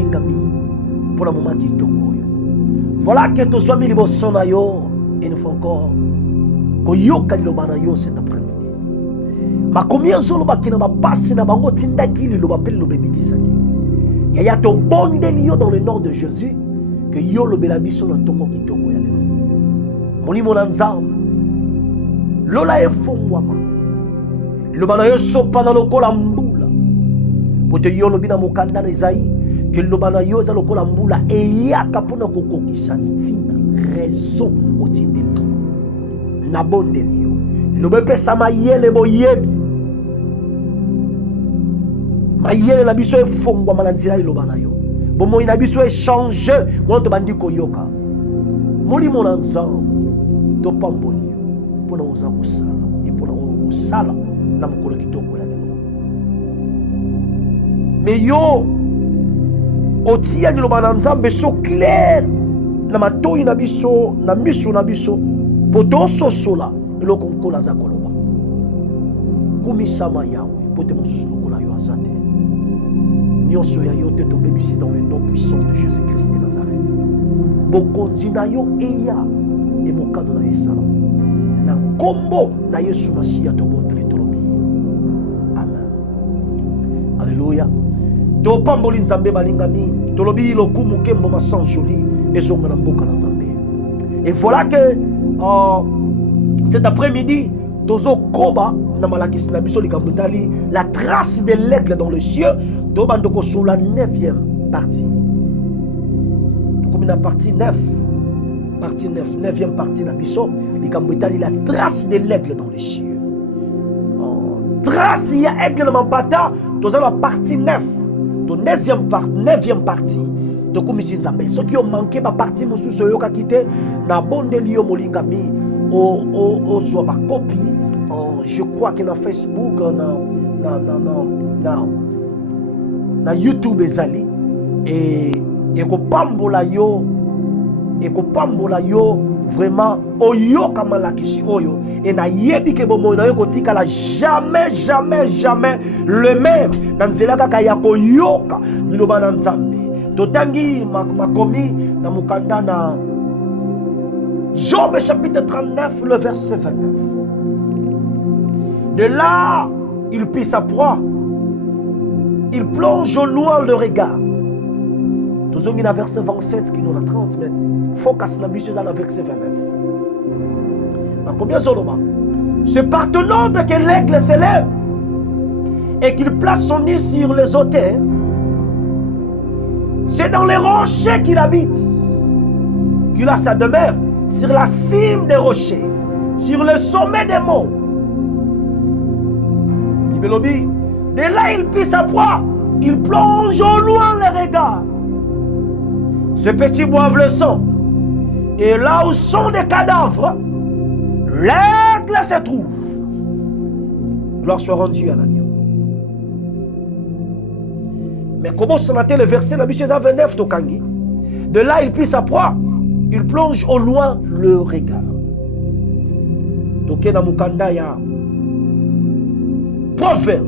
molingami pour le moment kitoko. Voilà que tu sois mis liboso na yo une fois encore. Koyoka liloba na yo cet après-midi. Ma combien zolo bakina ma passe na bango tindaki liloba pe liloba bikisaki. Yaya to bonde liyo dans le nom de Jésus que yo lobela biso na tongo kitoko ya lelo. Molimo na nzambe. Lola efongwama. Liloba na yo sopa na lokola mbula. Pote yo lobina mokanda na Isaïe que liloba na yo za lokola mbula eyaka pona kokokisa ntina raison otindeli. Na bonde liyo. Liloba pesa mayele boyebi. Mayele na biso efongwama na nzela liloba na yo. Bomo ina biso échange mwana to bandi koyoka. Molimo na nzambe to pamboli yo pona oza kosala et pona kosala na mokolo kitoko ya lelo. Mais yo otia liloba na nzambe so clair na matoi na biso na miso na biso poto sosola eloko nkola za koloba. Kumisama yawe pote mosusu lokola yo azate. Nyonso ya yo te tobebisi dans le nom puissant de Jésus-Christ de Nazareth. Bokonzi na yo eya e mokado na esala. Na kombo na Yesu Masiya tobondeli tolobi. Amen. Alléluia. To pamboli nzambe balingami tolobi lokumu kembo masan joli ezonga na mboka na nzambe. Et voilà que cet après-midi tozo koba na malakisi na biso likambo tali la trace de l'aigle dans le ciel. Tobandoko sur la 9e partie. Comme la partie 9. Partie 9. 9e partie na biso. Likambo tali la trace de l'aigle dans le ciel. Trace il y a aigle dans Mampata. Toza la partie 9. Ton 9e partie. Donc comme ici Zambé. Ceux qui ont manqué ma partie musu so yoka kite na bonde liyo molingami o zo ba copie. Je crois que na Facebook na YouTube ezali et ko pambola yo vraiment oyoka malakisi oyo et na yebi ke bomo na yo kotika la jamais le même na nzela kaka ya koyoka liloba na nzambe totangi makomi na mukanda na Job chapitre 39 le verset 29. De là il prit sa proie. Il plonge au loin le regard. Nous avons un verset 27 qui nous a 30 mais focus na biso dans le verset 29. Combien Zoloba? Ce partenaire que l'aigle s'élève et qu'il place son nid sur les hauteurs, c'est dans les rochers qu'il habite, qu'il a sa demeure, sur la cime des rochers, sur le sommet des monts. Bibelobi. De là, il prit sa proie. Il plonge au loin les regards. Ce petit boive le sang. Et là où sont des cadavres, l'aigle se trouve. Gloire soit rendue à l'agneau. Mais comment ce matin le verset la Bible 29 Tokangi? De là, il prit sa proie. Il plonge au loin le regard. Tokena Mukanda ya proverbe.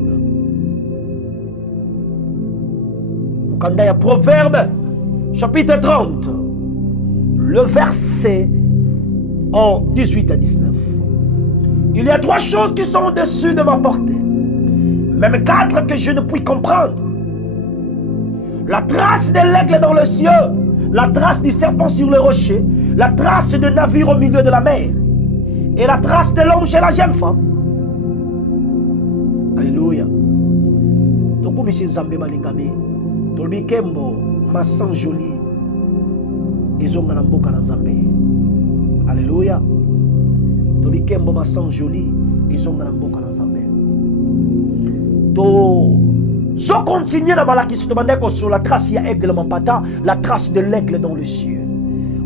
Proverbe chapitre 30 le verset en 18 à 19. Il y a 3 choses qui sont au-dessus de ma portée, même 4 que je ne puis comprendre. La trace de l'aigle dans le ciel, la trace du serpent sur le rocher, la trace de navire au milieu de la mer et la trace de l'homme chez la jeune femme. Alléluia. Donc comme ici Nzambe malingami tolbi kembo masan joli ezonga na mboka na Nzambe. Alléluia. Tolbi kembo masan joli ezonga na mboka na Nzambe. To so continuer na balakisi to bandeko sur la trace ya aigle Mampata, la trace de l'aigle dans le ciel.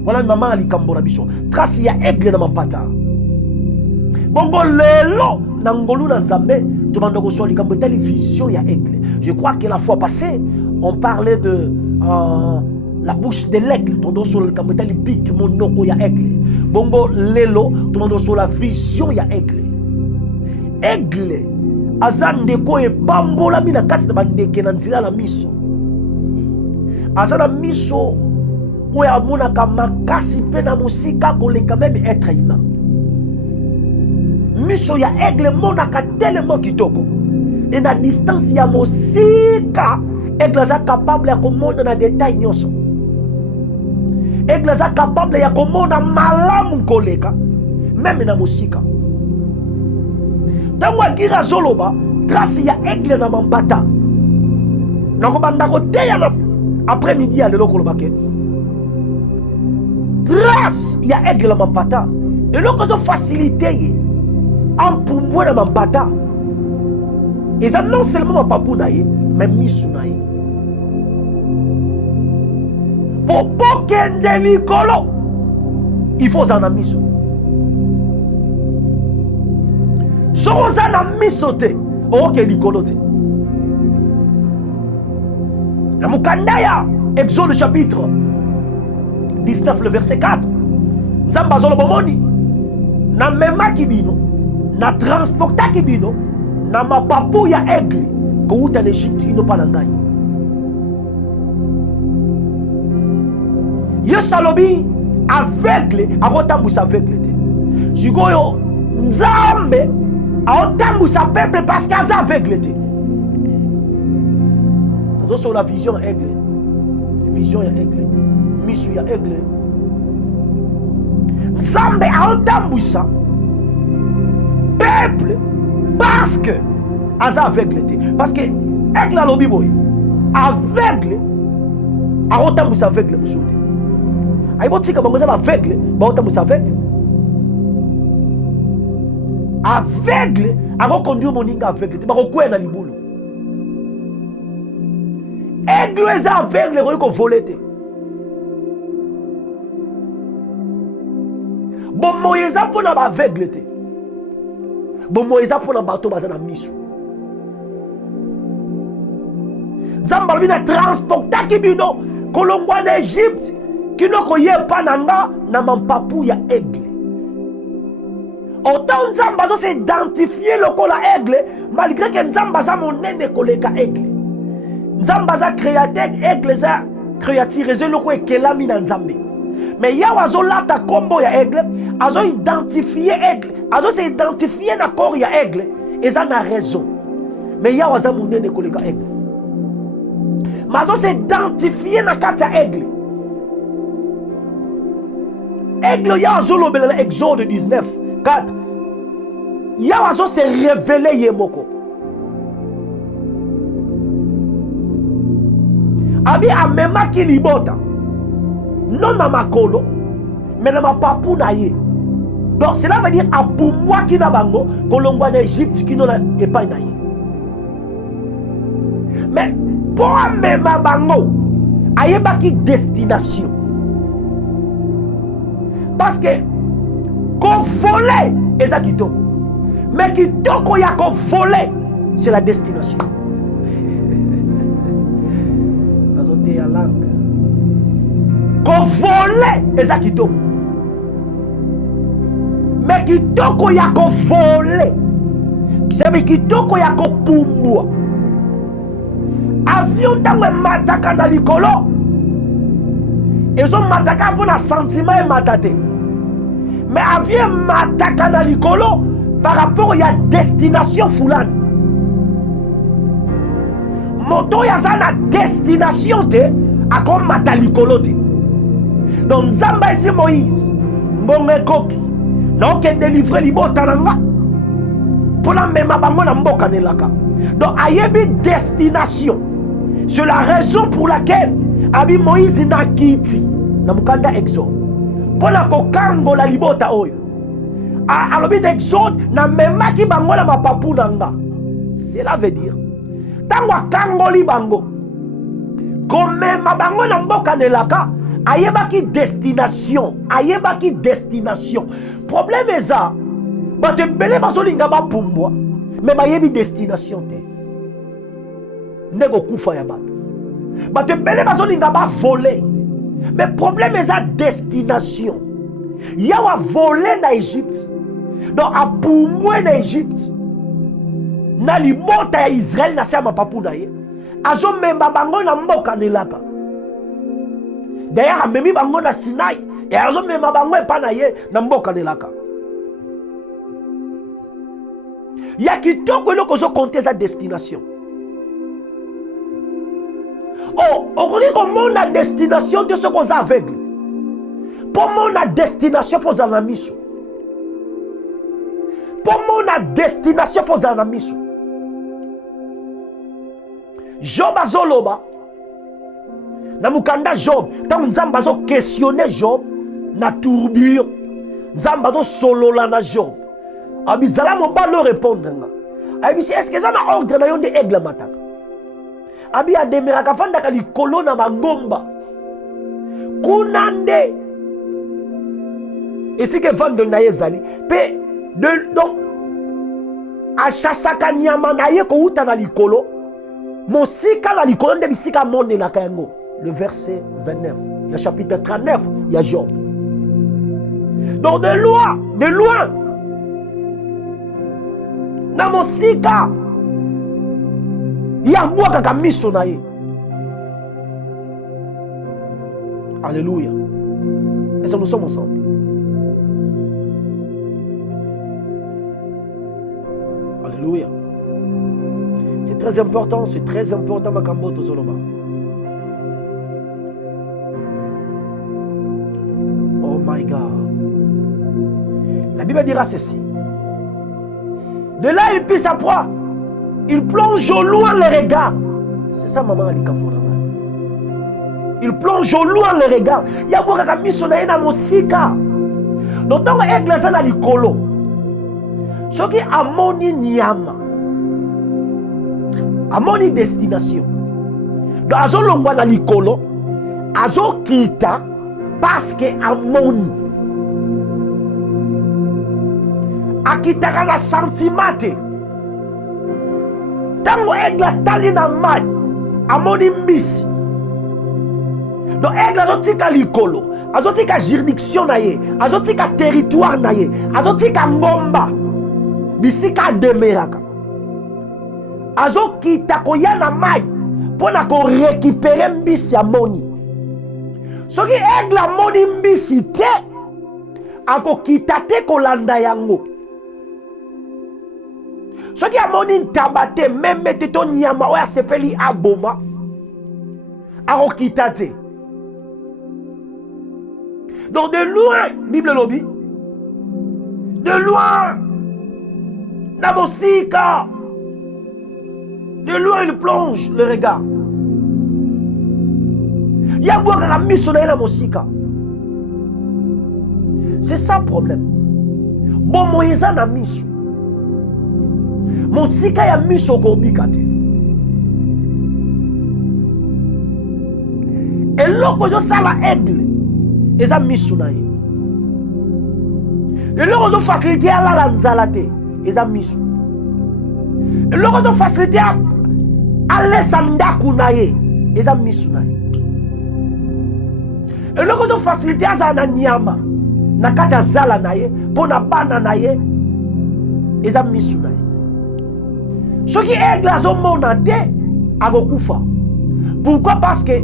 Voilà maman alikambo na biso. Trace ya aigle na Mampata. Bongo lelo na ngolu na Nzambe to bandeko so likambo tali vision ya aigle. Je crois que la fois passée on parlait de la bouche de l'aigle. Tondo sur le kamotali pic monoko ya aigle. Bongo lelo tondo sur la vision ya aigle. Aigle azande ko e bambola mina kati na bandeke na nzila la miso. Azana miso oyo amonaka makasi mpe na mosika koleka même être humain. Miso ya aigle monaka tellement kitoko. Et na distance ya mosika aigle aza capable ya komona na détail nyonso. Aigle aza capable ya komona malamu koleka même na mosika. Tango akira zoloba grâce ya aigle na mambata. Nakobanda koteya na après-midi ya lelo kolobake. Grâce ya aigle na mambata. Et l'occasion facilité en pour na mambata. Et ça non seulement papou na ye, mais misu na ye. Pour kende likolo, il faut en misu. So ozana miso te, oke likolo te. Na mukanda ya Exode chapitre 19 le verset 4. Nzamba zolo bomoni na mema kibino, na transporta kibino, na mapapu ya aigle ko uta na Egypte kino pa na ngai. Yo salobi aveugle akotambusa aveugle te. Sikoyo Nzambe akotambusa peuple parce qu'il est aveugle te. Donc sur la vision aigle, vision ya aigle, misu ya aigle. Nzambe akotambusa peuple parce que aza aveugle te. Parce que aigle alobi boy aveugle akotambusa aveugle musute. Aibotika bango za aveugle bakotambusa aveugle. Aveugle akokonduire moninga aveugle te bakokwea na libulu. Aigle eza aveugle koyi kovole te. Bomoyi eza mpona baaveugle te. Bomoyi eza mpona bato baza na miso. Nzambe alobi na transportaki bino kolongwa na Egypte kino koyepa na nga na mampapu ya aigle. Autant Nzambe azo se identifier lokola aigle malgré que Nzambe aza monene koleka aigle. Nzambe aza créateur, aigle za créature eze loko ekelami na Nzambe. Mais yawa azo lata kombo ya aigle, azo identifier aigle, azo se identifier na corps ya aigle, eza na raison. Mais yawa aza monene koleka aigle. Mais azo se identifier na kati ya aigle. Aigle yawa azo lobela na Exode 19 4. Yawa azo se révéler yemoko. Abi amema ki libota. Non na makolo, mais na mapapu na ye. Donc cela veut dire abumwa ki na bango, kolongwa na Egypte ki no na epai na ye. Mais pour amema bango, ayeba ki destination. Parce que qu'on volait, eza kitoko. Mais kitoko ya qu'on volait, c'est la destination. Nazote ya langue. Qu'on volait, eza kitoko. Mais kitoko ya qu'on volait, c'est kitoko ya qu'on pumbwa. Avion tango mataka na likolo. Ezo mataka pour na sentiment et matate. Mais avion mataka na likolo par rapport à destination fulani. Moto ya na destination te akom mata likolo te. Donc Nzamba esi Moïse mbonge koki na oke délivrer libota nanga pona mema bango na mboka nelaka. Donc ayebi destination. C'est la raison pour laquelle abi Moïse na kiti na mukanda Exode pona kokangola libota oyo. Alobi na Exode na mema ki bango na mapapu nanga. Cela veut dire tango akangoli bango komema bango na mboka nelaka ayebaki destination, ayebaki destination. Problème eza bato ebele bazolinga bapumbwa mais bayebi destination te. Ndeko kufa ya bato. Bato ebele bazolinga bavole mais problème eza destination. Yawa volé na Egypte. Donc apumbwe na Egypte. Na libota ya Israël na sema papu na ye. Azo memba bango na mboka nelaka. D'ailleurs, amemi bango na Sinaï. Et azo mema bango epa na ye na mboka nelaka. Ya kitoko eloko zo compter sa destination. Oh, okoki komona destination de ce qu'on a aveugle. Pour mon destination faut en miso. Pour mon destination faut en miso. Job azoloba. Na mukanda Job, tant nzamba zo questionner Job na tourbillon. Nzamba zo solola na Job. Abizala mo ba le répondre nga. Abisi est-ce que ça na ordre na yonde aigle mataka. Abi ademera ka fanda ka likolo na mangomba. Kunande. Et si que vendre na yezali pe de donc a chasaka nyama na ye ko uta na likolo. Mosika la likolo nde bisika monde na kayango. Le verset 29, il y a chapitre 39, il y a Job. Donc de loin, na mosika, il y a bois kaka miso na ye. Alléluia. Et ça nous sommes ensemble. Alléluia. C'est très important, Makambo Tozoloma. Oh my God. La Bible dira ceci. De là, il pisse sa proie. Il plonge au loin les regards. C'est ça, maman Ali Kamoranga. Il plonge au loin les regards. Il y a beaucoup de gens qui sont mosika. Donc, tant que l'église est dans l'icolo, ce qui a mon nyama, a mon destination. Donc, azo longwa na l'icolo, azo kita parce que a mon akitaka na sentimate. Tango egla tali na mai amoni mbisi. Donc egla azotika likolo, azotika juridiction na ye, azotika territoire na ye, azotika ngomba bisika demeraka. Azokita koya na mai pona ko récupérer mbisi amoni. Soki egla moni mbisi te akokita te kolanda yango. Ce qui a mon intabate, même mettez ton nyama, ou sepeli aboma, arokitate. Donc de loin, Bible lobby, de loin, Nabosika, de loin il plonge le regard. Yabouaka misonnaire Nabosika. C'est ça le problème. Bon, Moïse a mis. Mon sika ya miso kobikate. Et loko jo sala aigle. Eza miso na ye. Et loko jo facilité ala la nzalate. Eza miso. Et loko jo facilité ala sandaku na ye. Eza miso na ye. Et loko jo facilité aza na nyama. Nakata zala na ye. Pona bana na ye. Eza miso na ye. Ce qui est glaçon monate a recouvert. Pourquoi? Parce que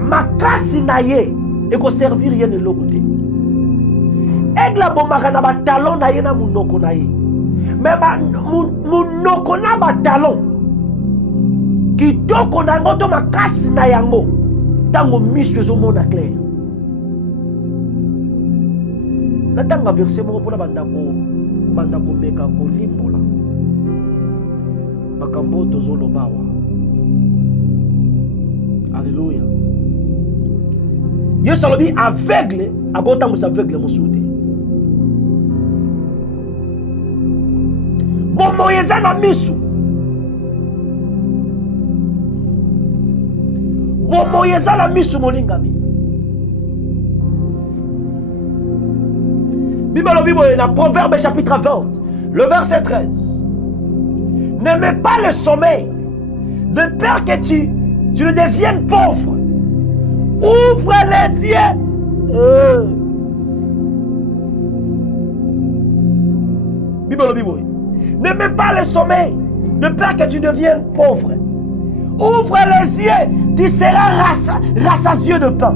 ma casse naye et qu'on servir rien de l'autre côté. Egla bomaka na ba talon naye na munoko naye. Mais ba munoko na ba talon. Kitoko na ngoto ma casse na yango. Tango misu zo mona clair. Na tanga verset mo pona bandako meka ko limbola. Makambo tozolobawa. Alléluia. Yesu alobi aveugle agota musa aveugle mosuté. Bon Moïse na misu. Bon Moïse na misu molingami. Bible alobi na Proverbe chapitre 20, le verset 13. N'aimez pas le sommeil, de peur que tu ne deviennes pauvre. Ouvre les yeux. Bible. N'aimez pas le sommeil, de peur que tu deviennes pauvre. Ouvre les yeux, tu seras rassasié de pain.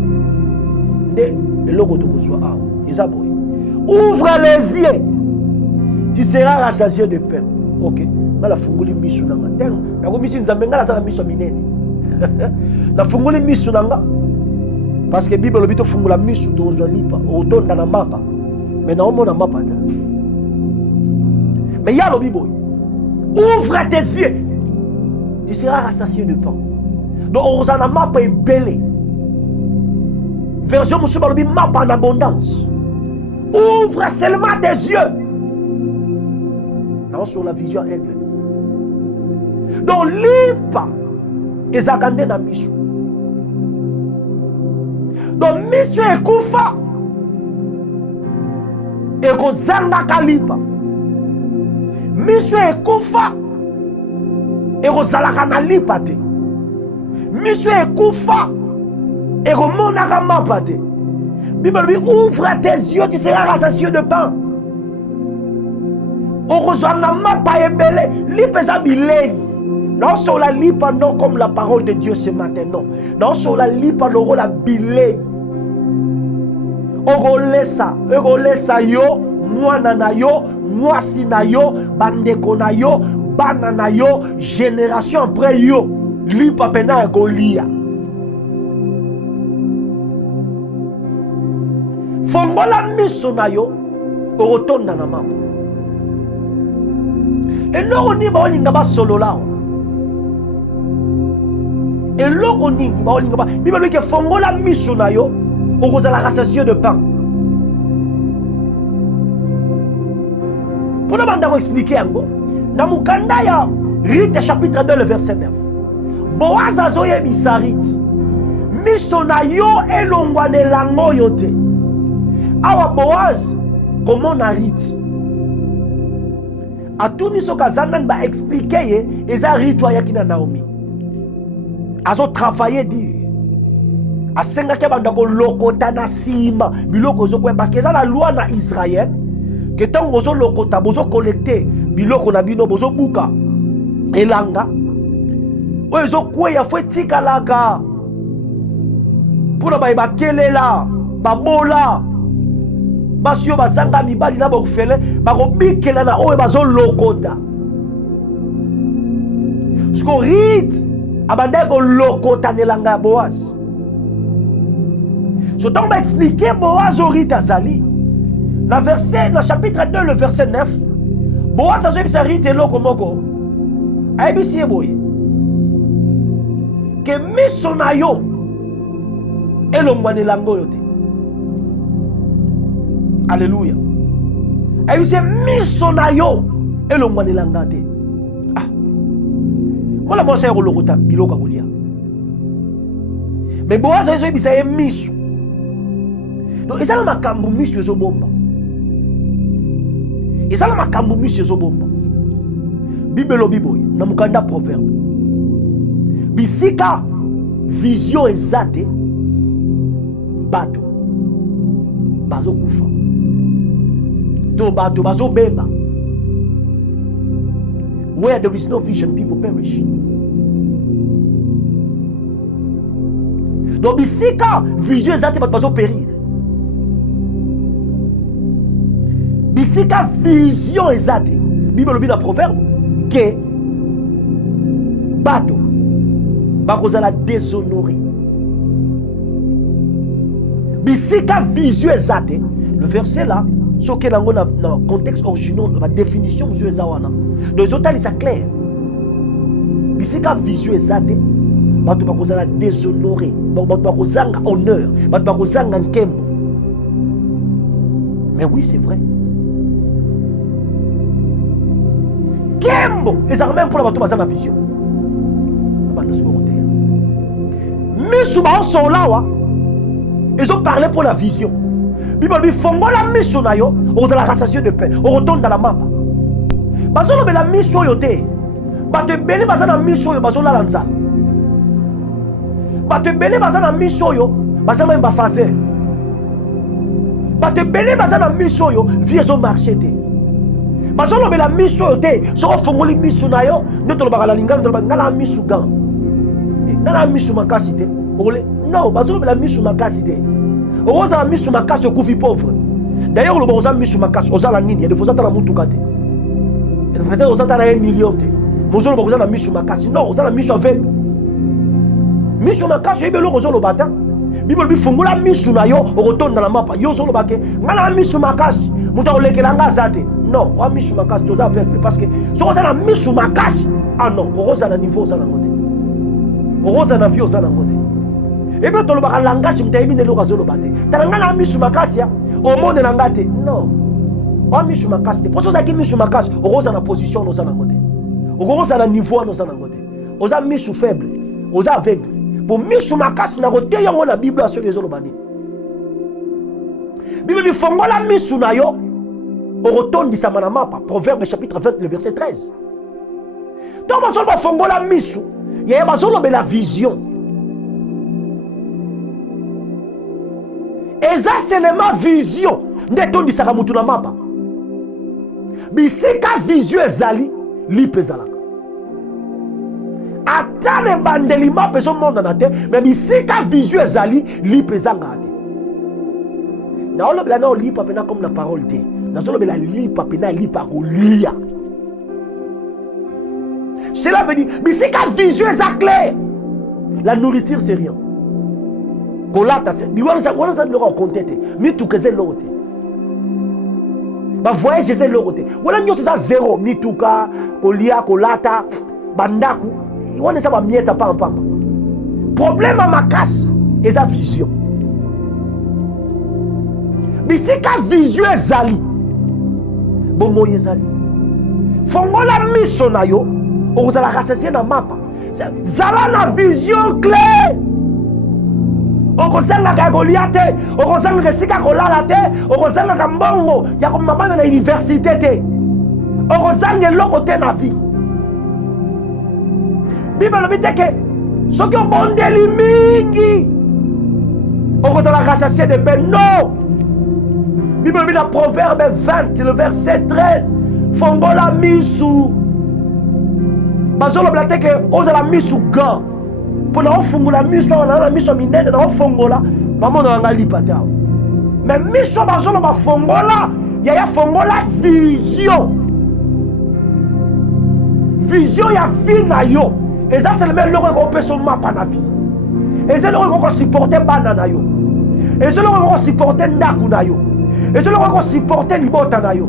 Ouvre les yeux, tu seras rassasié de pain. Ok. La funguli misu nanga. Na ko misu nzambe ngala sana misu minene. Na funguli misu nanga. Parce que Bible obito fungula misu to lipa, otonda na mapa. Mais na omona mapa ta. Mais ya lo Bible. Ouvre tes yeux. Tu seras rassasié de pain. Donc on a mapa est belé. Version musuba lobi mapa en abondance. Ouvre seulement tes yeux. Non sur la vision aigle. Donc lipa ezakande na misu. Donc misu ekufa ekozanga kalipa. Misu ekufa ekozalaka na lipa te. Misu ekufa ekomonaka mapa te. Bible dit ouvre tes yeux, tu seras rassasié de pain. Okozanga mapa ebele lipa eza bilei. Non sur la lipa non comme la parole de Dieu ce matin, non. Non sur la lipa loro la bilei. Ogolesa yo, mwana na yo, mwasi na yo, bandeko na yo, bana na yo, génération après yo. Lipa pena egolia. Fongola miso na yo, otonda na mama. Et l'eau ni ba olinga ba solo là. Et l'eau ni ba olinga ba. Bible dit que fongola miso na yo, okozala rassasié de pain. Pour nous banda expliquer ngo. Na mukanda ya Rite chapitre 2 le verset 9. Boaz azoye bisarit. Miso na yo elongwa ne lango yote. Awa Boaz comment na Rite. A tout miso kazandan ba expliquer ye eza ritwa yakina Naomi. Azo travailler dit. Asenga ke banda ko lokota na sima biloko zo parce que eza la loi na Israël que tant bozo lokota bozo collecter biloko na bino bozo buka elanga ozo kweya fwe tikalaga pona ba kelela babola basio bazanga mibali na bofele bakobikela na oyo bazo lokota sko rit abanda ko lokota nelanga Boaz. Je t'en vais expliquer Boaz au Rite azali. Dans le chapitre 2, le verset 9, Boaz a dit Rite loko moko. Aibisi eboye. Que miso na yo elongwane lango yote. Alléluia. Aibisi miso na yo elongwane langate. Ah. Moi la mosa yoko lokota biloko kolia. Mais Boaz a dit ça miso. Donc, ils ont ma kambu misu zo bomba. Ils ont ma kambu misu zo bomba. Bible biboy, na mukanda proverbe. Bisika vision ezate bato. Bazo kufa. To bato bazo beba. Where there is no vision, people perish. Donc bisika vision ezate bato bazo périr. Bisika vision ezate. Bible bi na proverbe que bato bakozala déshonoré. Bisika vision ezate. Le verset là, ce que dans le contexte original, la définition vision ezawana. Donc autant c'est clair. Bisika vision ezate. Bato bakozala déshonoré. Bato bakozanga honneur. Bato bakozanga nkembo. Mais oui, c'est vrai. Les armées pour la bateau basé ma vision. Mais souvent sont là, ils ont parlé pour la vision. Bible dit fongo la mission na yo, on a la rassasié de paix, on retourne dans la map. Baso lo la mission yote. Bato beli baza na mission yo baso la lanza. Bato beli baza na mission yo, baza même ba fazer. Bato beli baza na mission yo, vie zo marché te. Parce que la mission yote, so fongoli mission na yo, ne to ba la lingam to ba ngala mission gan. nana misu makasi te non bazolobela misu makasi te ozala misu makasi okufi pauvre d'ailleurs loba oza misu makasi ozala nini ya defoza tala mutuka te peut-être oza tala 1 million te mozoloba oza na misu makasi non oza na misu aveugle misu makasi oyebi eloko ozoloba ta Bible bifungola misu na yo okotonda na mapa yo ozoloba ke nga na misu makasi moto akolekela nga aza te non wa misu makasi toza aveugle parce que soki oza na misu makasi ah non okoza na niveau oza nango te okoza na vie oza nango te ebe tolobaka langage moto ayebi nde eloko azoloba te tala nga na misu makasi omone na nga te non wa misu makasi te poso ozalaki misu makasi okoza na position oza nango te okoza na niveau wana oza nango te oza misu faible oza aveugle pour misu makasi na kote yango na Bible a soki ezoloba nini Bible bifongola misu na yo okotondisama na mapa Proverbe chapitre 20 le verset 13 donc bazoloba fongola misu yaya bazolobela vision eza seulement vision nde etondisaka mutu na mapa bisika vision ezali lipe ezalaka ata ne bandeli mapa ezomonana te mais bisika vision ezali lipe ezangaka te naolobela na olipa pena comme na parole te nazolobela lipa pena lipa kolia cela veut dire bisika vision eza clair la nourriture c'est rien kolata wana za loko okonte te mituka eza eloko te bavoyage eza eloko te wana nyonso eza zéro mituka kolia kolata bandaku wana eza bamieta pampamba problème ya makasi eza vision bisika vision ezali bomoi ezali fongola miso na yo okozala rassasié na mapa zala na vision claire okozangaka ya kolia te okozangaka esika kolala te okozangaka mbongo ya komamana na université te okozanga eloko te na vie Bible lobi te ke soki obondeli mingi okozala rassasié de paix non Bible lobi na Proverbe 20 le verset 13 fongola misu bazolobela te ke ozala misu gan mpo na ofungola miso awa na miso minene na ofongola mamona wanga lipa te awa mais miso bazoloba fongola yaya fongola vision ya vie na yo eza seulement eloko ekopesa mapa na vie eza eloko ekokosupporte bana na yo eza eloko ekokosupporte ndaku na yo eza eloko ekosupporte libota na yo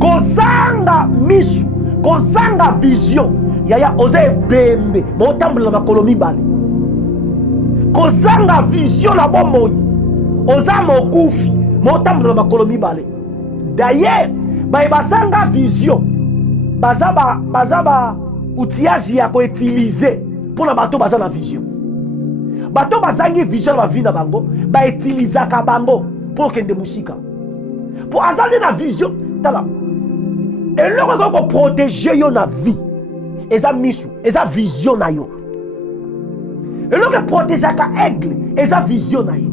kozanga miso kozanga vision yaya oza ebembe motambola na makolo mibale kozanga vision na bomoi oza mokufi motambola na makolo mibale d'ailleurs baye basanga vision baza ba outillage ya koutilize mpona bato baza na vision bato bazangi vision na bavi na bango bautilisaka bango mpo okende mosika mpo azali na vision tala eloko ekoki koprotege yo na vie eza misu eza vision na yo eloko eprotegeaka aigle eza vision na ye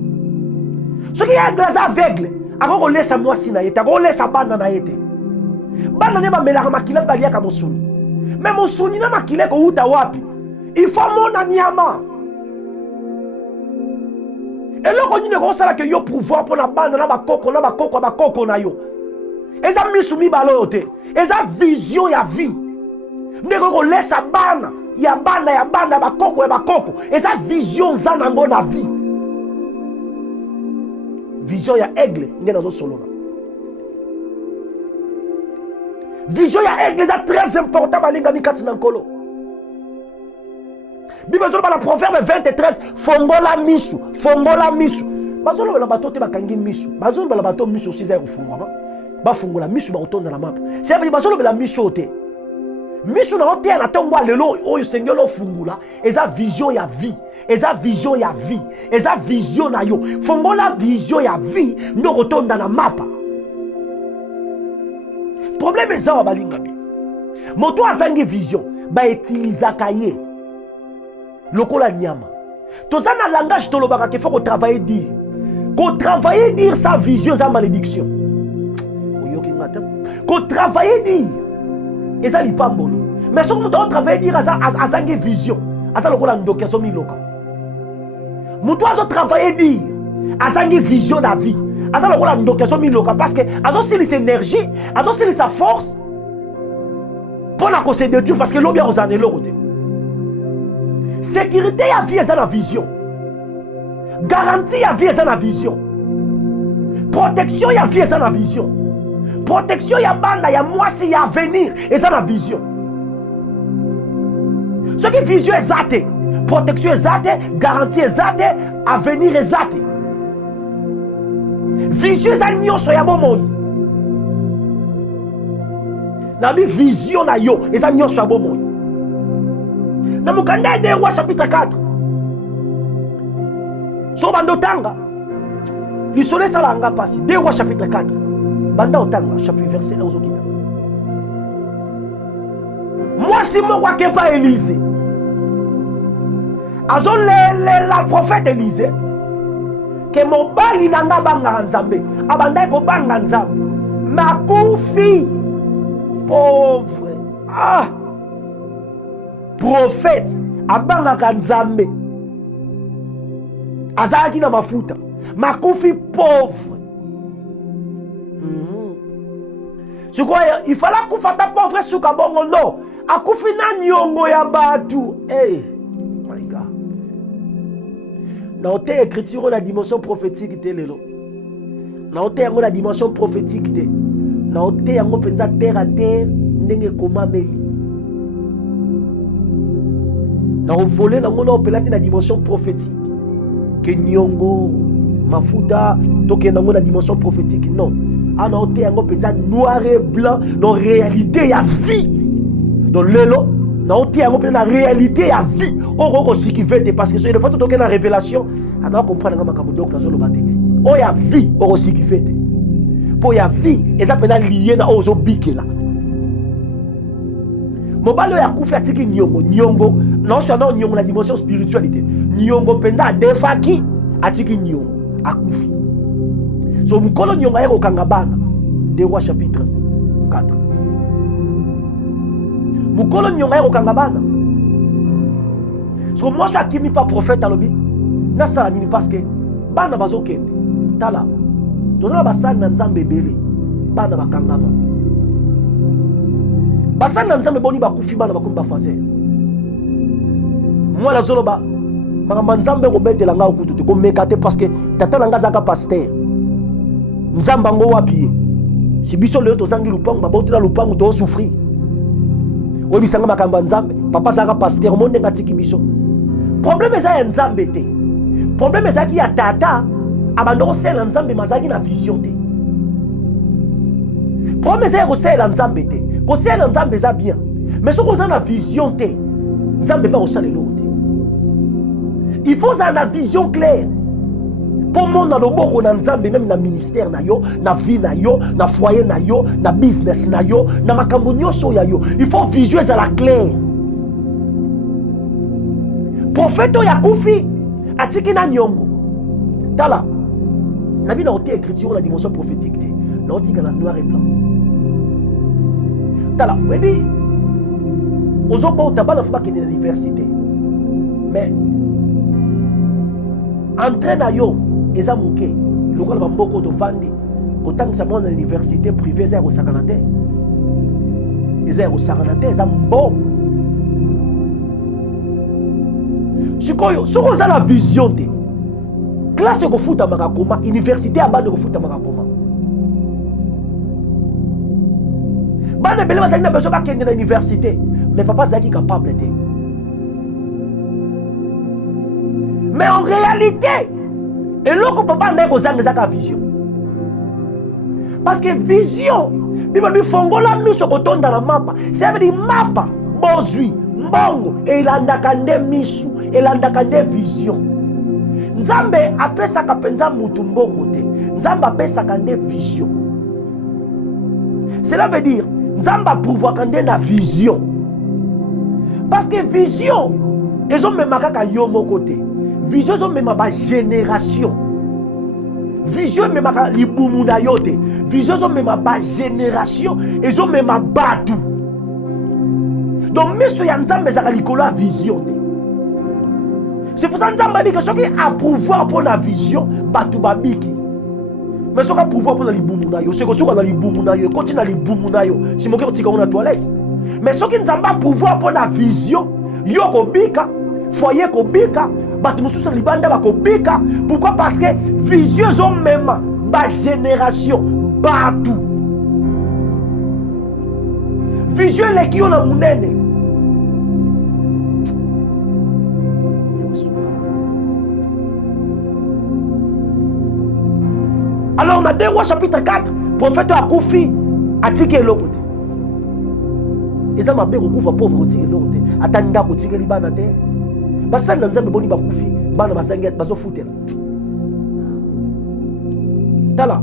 soki aigle eza aveugle akoki kolesa mwasi na ye te akoki kolesa bana na ye te bana ne bamelaka makila baliaka mosuni me mosuni na makila ekouta wapi ifo mona nyama eloko nini ekosalaka yo pouvoir mpo na bana na bakoko na yo eza misu mibale oyo te eza vision ya vie ndeko kolesa bana ya bakoko eza vision za nango na vie vision ya aigle nde nazosolola vision ya aigle eza très important balingami kati na nkolo Bible zoloba na Proverbe 20:13 fongola misu bazolobela bato te bakangi misu bazolobela bato misu aussi eza kofungwama bafungola misu bakotonda na mapa c'est vrai bazolobela misu te misu na oteya na ntongo lelo oyo sengeli ofungula eza vision ya vie eza vision ya vie eza vision na yo fongola vision ya vie nde okotonda na mapa problème eza wa balingami moto azangi vision baetilizaka ye lokola nyama toza na langage tolobaka ke faut kotravailler dire sa vision eza malédiction oyoki ngata kotravailler dire eza lipamboli mais soki moto aotravailler dire azangi vision asa lokola ndoki azo miloka mutu azo travailler dire azangi vision na vie asa lokola ndoki azo miloka parce que azo silisa énergie azo silisa force pour na ko se détruire parce que lobi akozana eloko te. Sécurité ya vie eza na vision, garantie ya vie eza na vision, protection ya vie eza na vision, protection ya banda ya mwasi ya avenir eza na vision. Ce qui vision eza te, protection eza te, garantie eza te, avenir eza te. Vision eza nyonso ya bomoi. Na bi vision na yo eza nyonso ya bomoi. Na mukanda de roi chapitre 4. So bando tanga. Lisole salanga pasi. De roi chapitre 4. Banda otanga chapitre verset 1 ozokita. Moi si mo kwa kepa Élysée. Azo la prophète Élysée. Que mo bali nanga banga nzambe. Abanda ko banga nzambe. Makufi. Pauvre. Ah. Prophète abangaka nzambe azalaki na mafuta makufi pauvre. Sikoya il fallait kufata pauvre suka bongo no akufi na nyongo ya batu. Hey my God, na ote écriture la dimension prophétique te lelo, na ote yango la dimension prophétique te, na ote yango penza terre à terre ndenge koma meli. Na volé na ngona opelaki na dimension prophétique que nyongo mafuta toke na ngona dimension prophétique non ana ote yango penza noir et blanc dans réalité ya vie donc lelo na ote yango penza na réalité ya vie oko sikivete parce que c'est une fois toke na révélation ana comprendre nga makambo donc nazo lobate o ya vie oko sikivete po ya vie eza penza lié na ozo bikela mobalo ya kufi atiki nyongo non seulement nyongo la dimension spiritualité nyongo penza defaki atiki nyongo akufi so mukolo nyongo ayeko kanga bana de roi chapitre 4 mukolo nyongo ayeko kanga bana so moi ça kimi pas prophète alobi na sala nini parce que bana bazokende tala tozala basali na nzambe belé bana bakangama basanga nzambe boni bakufi bana bakomi bafaser mwana zoloba makamba nzambe kobetela nga okutu te komeka te parce que tata na nga azaka pasteur nzambe yango wapi ye si biso lelo tozangi lupango babotela lupango tosouffrir oyebisanga makambo ya nzambe papa azaka pasteur omo ndenge atiki biso problème eza ya nzambe te problème ezalaki ya tata abanda kosala nzambe mazalaki na vision te problème eza ya kosala nzambe te kosala nzambe eza bien mais soki oza na vision te nzambe mpe kosala eloko te. Il faut avoir une vision claire pour mon na loboko na nzambe même na ministère na yo na vie na yo na foyer na yo na business na yo na makambo nyonso ya yo il faut vision ezala claire. Prophète ya kufi atiki na nyongo tala na bina ote écriture la dimension prophétique te na otika na noir et blanc tala webi ozobo tabana fuma kende na université mais entraîne na yo eza muke lokola bamboko tovandi kotangisa mwana na université privée eza ya kosakana te eza mbongo sikoyo soko oza na vision te classe ekofutamaka koma université ya bana ekofutamaka koma bana ebele bazali na besoin bakende na université mais papa azalaki capable te. Mais en réalité eloko papa ndaye kozanga ezaka vision parce que vision biba bifongola miso kotonda na mapa ça veut dire mapa bozwi mbongo elandaka nde misu elandaka nde vision. Nzambe apesaka penza mutu mbongo te nzambe apesaka nde vision. Cela veut dire nzambe aprouvoaka nde na vision parce que vision ezomemaka kaka yo moko te vision ezomema ba génération vision ememaka libumu na yo te vision ezomema ba génération ezomema batu donc miso ya nzambe ezaka likolo ya vision te C'est pour ça que Nzambe dit que ceux qui a pouvoir pour la vision, batu babiki. Mais ceux qui a pouvoir pour la libumu na yo, c'est que ceux qui a libumu na yo, continue à libumu na yo. Si mon cœur tient dans la toilette. Mais ceux qui Nzambe a pouvoir pour la vision, yo kobika, foyer kobika, batu mususu libanda ba kobika. Pourquoi? Parce que vision ont même ba génération batu. Vision les qui ont la munene. Alors, on a 2 Rois chapitre 4, prophète Akoufi a tiqué l'autre. Et ça m'a fait recouvrir pauvre tiqué l'autre. Attends, on tiqué l'ibana te. Parce que nous avons boni bakoufi, bana masanget, bazo foutel. Tala,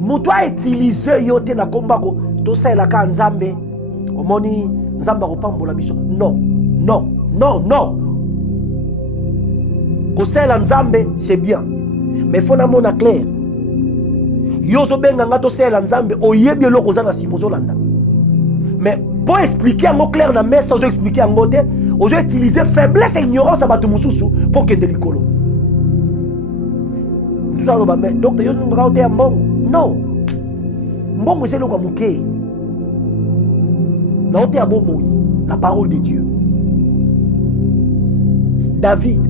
moutoua utiliser yote na kombako, to sa la ka nzambe, omoni nzamba kopambola biso. Non, non, non, non. Kosela nzambe, c'est bien. Mais il faut na mona clair. Yozo benga ngato sela nzambe oyebi eloko za na simozo landa. Mais pour expliquer en mot clair na messe, ozo expliquer en ngote, ozo utiliser faiblesse et ignorance à batu mususu pour que de likolo. Tout ça loba mais docteur yo ngaka ote mbongo. Non. Mbongo c'est loko muke. Na ote abomo la parole de Dieu. David.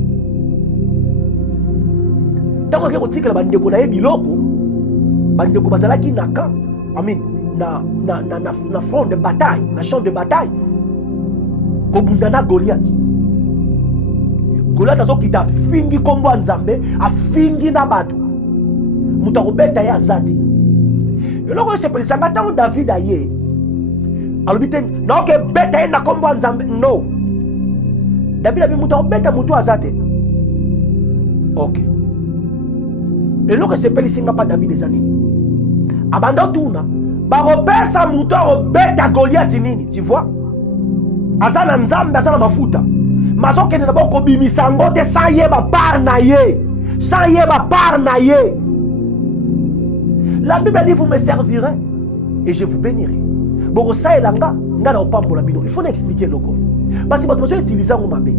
Tant que otika la bandeko na yebi loko bandeko bazalaki na camp, na front de bataille, na champ de bataille. Kobundana Goliath. Goliath azokita fingi kombo nzambe, afingi na batu. Muta kobeta ya zati. Eloko sepelisa ngata David aye. Alobite na ke beta na kombo nzambe. No. David abi muta kobeta mutu azate. OK. Eloko sepelisa ngapa David ezanini. Abanda tuna ba repesa muto robeta Goliath nini, tu vois? Azana nzambe azana mafuta. Mazoke na boko bimisa ngote sa yeba par na ye. Sa yeba par na ye. La Bible dit vous me servirez et je vous bénirai. Boko sa elanga ngana opambola bino. Il faut expliquer loko. Parce que votre besoin utiliser ngo mabe.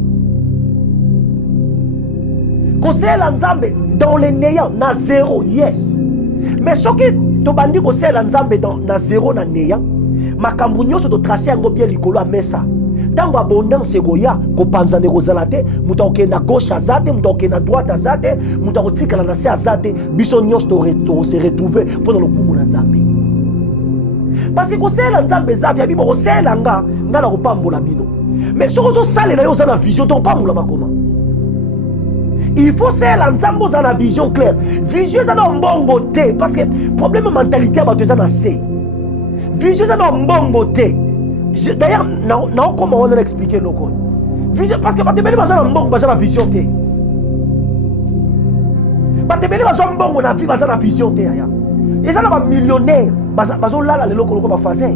Conseil nzambe dans les néants na zéro, yes. Mais ce qui tobandi ko sela nzambe na zéro na néant, makambu nyonso to tracer yango bien likolo a mesa. Tango abondance goya ko panzane ko zalate, muta oke na gauche azate, muta oke na droite azate, muta kotikala na se azate, biso nyonso to se retrouver pour le kumu na nzambe. Parce que ko sela nzambe zavia bibo ko sela nga na ko pambola bino. Mais ce ko zo salela yo za na vision to pambola makoma. Il faut faire l'ensemble dans la vision claire. Vision c'est dans bon côté parce que problème mentalité à battre ça dans C. Vision c'est dans bon côté. D'ailleurs non comment on a expliqué le code. Vision parce que battre beli dans bon dans la vision T. Battre beli dans bon on a vu dans la vision T ya. Et ça là millionnaire bazo là le loko ba fazer.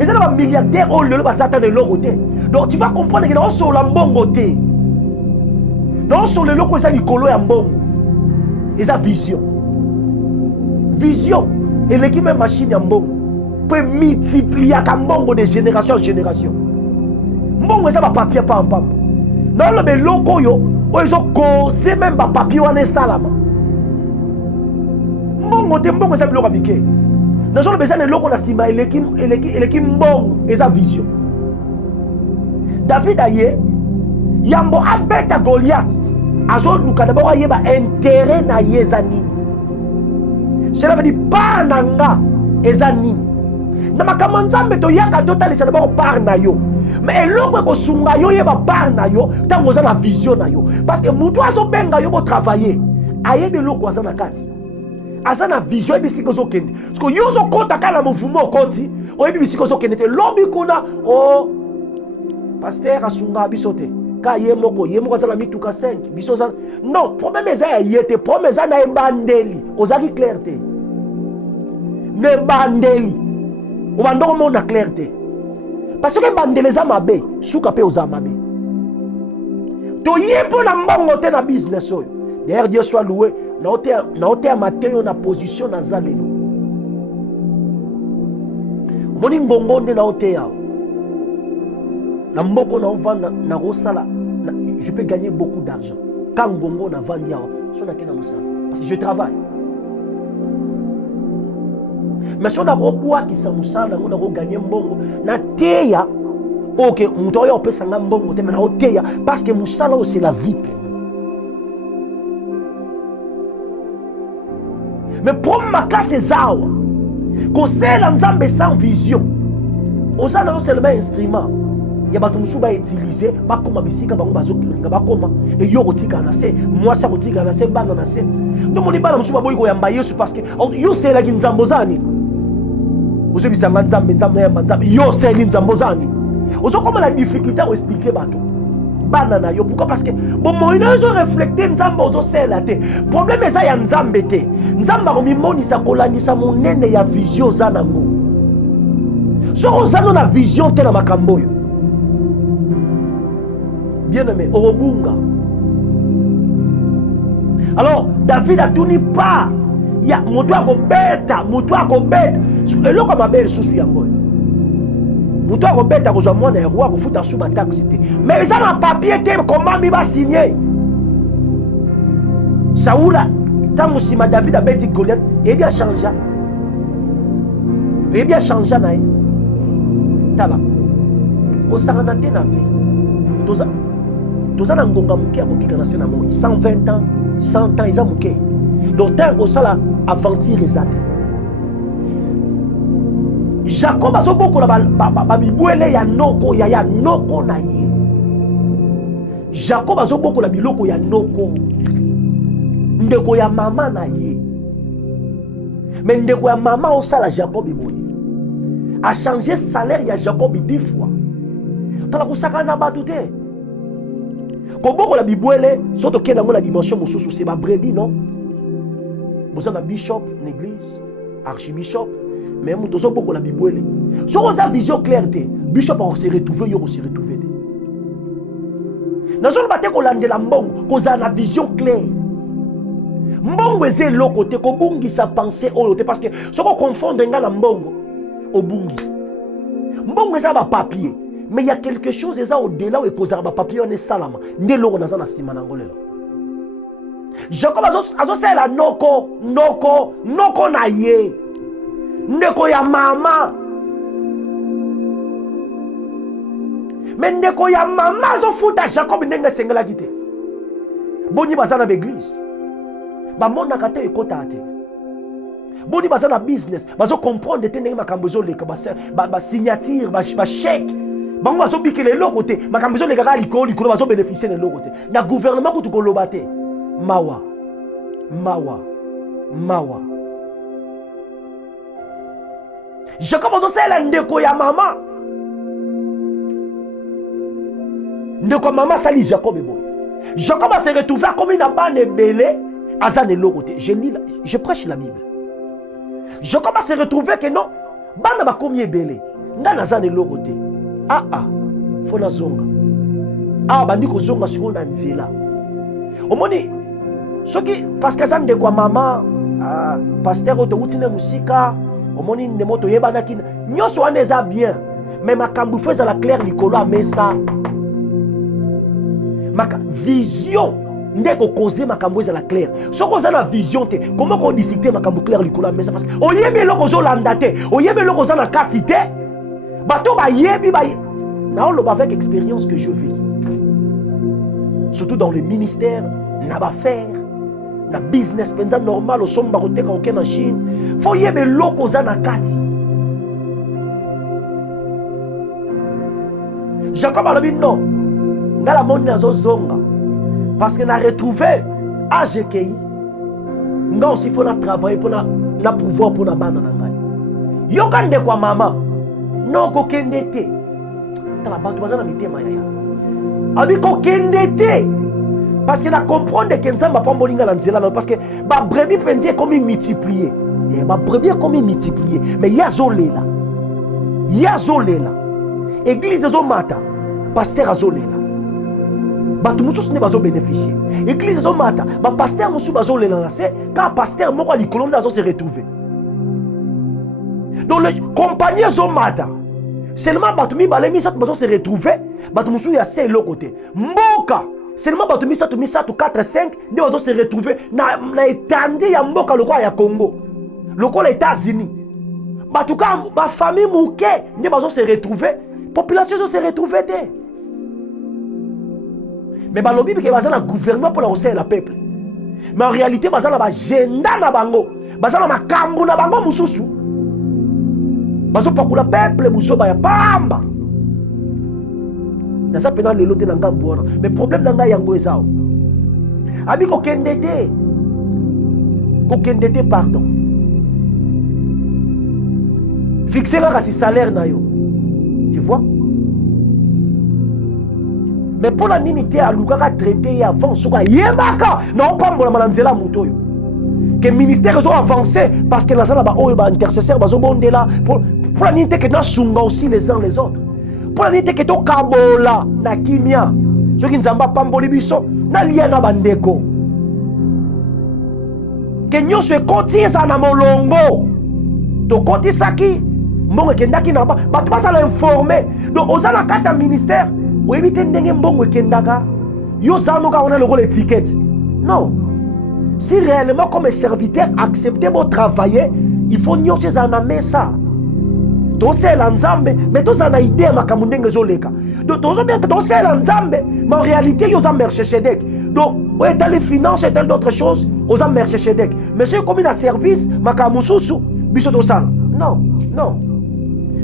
Et ça là milliardaire on le ba satan de l'autre côté. Donc tu vas comprendre que dans sur la bon côté. Non sur le loko ça likolo ya mbongo. Eza vision. Vision et l'équipe même machine ya mbongo peut multiplier ka mbongo de génération en génération. Mbongo ça va papier pas en pam. Non le loko yo ozo causer même ba papier wana salama. Mbongo ça biloko bike. Dans le besoin de loko na sima et l'équipe mbongo eza vision. David aye Yambo abeta Goliath. Azo luka d'abord yeba intérêt na yezani. Cela veut dire par nanga ezani. Na makama nzambe to yaka total c'est d'abord par na yo. Mais eloko ko sunga yo yeba par na yo, tango za na vision na yo. Parce que mutu azo benga yo bo travailler. Ayebe loko aza na kati. Aza na vision ebi siko zo kende. Parce que yo zo konta kana mouvement konti, o ebi siko zo kende te lobi kuna o pasteur asunga bisote. Ka yemoko za la mituka 5 biso za non problème eza yete problème eza na ebandeli ozaki clarté ne bandeli o bandoko mo na clarté parce que bandeli za mabe suka pe oza mabe to yepo na mbongo te na business oyo d'ailleurs Dieu soit loué na ote ya matin na position na zalelo moni ngongo nde na ote ya na mboko na ovanda na rosala je peux gagner beaucoup d'argent. Quand Bongo na vendu, parce que je travaille. Mais si on a bois qui sont moussala, on a gagné mbongo. Na teya, ok, on doit payer ça mbongo, mais na teya parce que moussala c'est la vie. Mais pour ma casse c'est awa, quand c'est l'ensemble sans vision, on a seulement instrument. Il y a des gens qui utilisent pas comme bisika bango bazokilinga bakoma et yo kotika na se moi ça kotika na se bana na se donc on est pas musuba boy ko yamba yesu parce que yo c'est la nzambozani vous avez bisanga nzambe yamba nzambe yo c'est nzambozani ozo comme la difficulté à expliquer bato bana na yo pourquoi parce que bon moi ils ont reflété nzambe ozo c'est la té problème ça ya nzambe té nzambe ko mimoni sa kolandisa monene ya vision za nango so ozana na vision té na makambo yo. Bien aimé, Orobunga. Alors, David a tout ni pas. Il y a Moutoua Gobeta. Et là, comme ma belle sous Yangoy. Moutoua Gobeta, vous avez un roi, vous foutez sous ma taxe. Mais ça, un papier, comment il va signer? Saoula, tant que ma David a bêté Goliath, il bien changé. Il bien changé. Tala. Au Saranate, na vie. Tous les gens qui ont 120 ans, 100 ans, ils ont mouké. Donc, tant que ça, aventure les athées. Jacob a beaucoup de bibouele ya noko ya noko na ye. Jacob a beaucoup de biloko ya noko. Ndeko ya mama na ye. Mais ndeko ya mama au sala Jacob iboye. A changé salaire ya Jacob 10 fois. Tala kusaka na batute. Comment la Bible, surtout qu'il y a la dimension, c'est ma brebis, non? Vous avez un bishop, une église, archibishop, mais vous avez beaucoup la Bible. Si vous avez une vision claire, bishop va se retrouver, il va se retrouver. Dans une bataille qu'on a de la mbong, qu'on a une vision claire. Mbongo est l'autre côté, qu'on bungi sa pensée au côté, parce que si on confond dengan la mbongo, au bungi. Mbongo est un papier. Mais il y a quelque chose au-delà où il y a un papier, on est salama. Ne l'eau dans un simana. Jacob a dit la noko na ye. Ndeko ya mama. Mais ndeko ya mama zo futa Jacob ndenge sengela kite. Boni bazana l'église. Ba mona kate ekota ate. Boni bazana business, bazo comprendre te ndenge makambo zo leka ba signature, ba chèque. Bango bazo bikele lo côté, makambo zo leka likolo bazo bénéficier de lo côté. Na gouvernement ko to kolobate. Mawa. Jacob bazo sala ndeko ya mama. Ndeko mama sali Jacob ebo. Jacob va se retrouver comme une bande belé à zane lo côté. Je prêche la Bible. Jacob va se retrouver que non, bande ba komi belé. Ndana zane lo côté. Faut la zonga. Bandi ko zonga sur na nzela. Omoni soki parce que zane de kwa mama, pasteur oto utine musika, omoni ndemoto yebana kina. Nyoso aneza bien, mais makambu feza la claire likolo amesa. Ma vision ndeko causer makambo za la claire. So ko za na vision te, comment qu'on discuter makambo claire likolo amesa parce que oyebe loko zo landa te, oyebe loko za na kati te. Bato ba yebi ba na on avec expérience que je vis. Surtout dans le ministère, na ba faire, na business penza normal au somba côté ka aucun en Chine. Faut yebe loko za na kati. Jacob a dit non. Dans la monde nazo zonga parce que na retrouvé AGKI. Non si faut na travailler pour na pouvoir pour na bana na ngai. Yo kande kwa mama. Non ko kendete. Tala bantu bazana mitema yaya. Abi ko kendete. Parce que na comprendre que nzamba pa mbolinga na nzela parce que ba brebis pendie comme multiplier. Et ba brebis comme multiplier mais yazolela. Église zo mata. Pasteur azolela. Batu mususu ne bazo bénéficier. Église zo mata, ba pasteur mususu bazo le lancer, car pasteur moko likolo nazo se retrouver. Donc le compagnie zo mata. Seulement Batumi Balemi ça tout se retrouver. Batumusu ya c'est l'autre côté. Mboka. Seulement Batumi ça tout 4 5 ni bazo se retrouver na étendue ya mboka le ya Congo. Le les États-Unis. Batuka ba famille mouké ni bazo se retrouver. Population se retrouver té. Mais balobi que baza na gouvernement pour la hausser la peuple. Mais en réalité baza na ba agenda na bango. Baza na makambu na bango mususu. Bazo pakula peuple muso ba ya pamba. Na ça pendant le loté na ngambo wana. Mais problème na nga yango ezao. Abi ko kendete. Ko kendete pardon. Fixer là si salaire na yo. Tu vois? Mais pour la ninité à Lugara traité avant ce quoi yemaka non pas mon mananzela muto yo. Que ministère ont avancé parce que la salle ba oyo ba intercesseur ba zo bonde là pour la ninité que na sunga aussi les uns les autres. Pour la ninité que to kabola na kimia. Ce qui nzamba pamboli biso na liana bandeko. Que nyonso ekotisa na molongo. To kotisa ki mbongo kendaki na ba tu basa la informer. Donc osala kata ministère ou éviter ndenge mbongo kendaka yo zanoka on a le rôle étiquette. Non. Si réellement comme serviteur accepter de travailler, il faut nyonso zaname ça. To c'est l'anzambe mais to zana idée makamu ndenge zoleka. Donc to bien to c'est l'anzambe mais en réalité yo za chercher dek. Donc ouais dans les finances et dans d'autres choses, aux za chercher dek. Mais c'est comme un service makamu susu biso to sala. Non, non.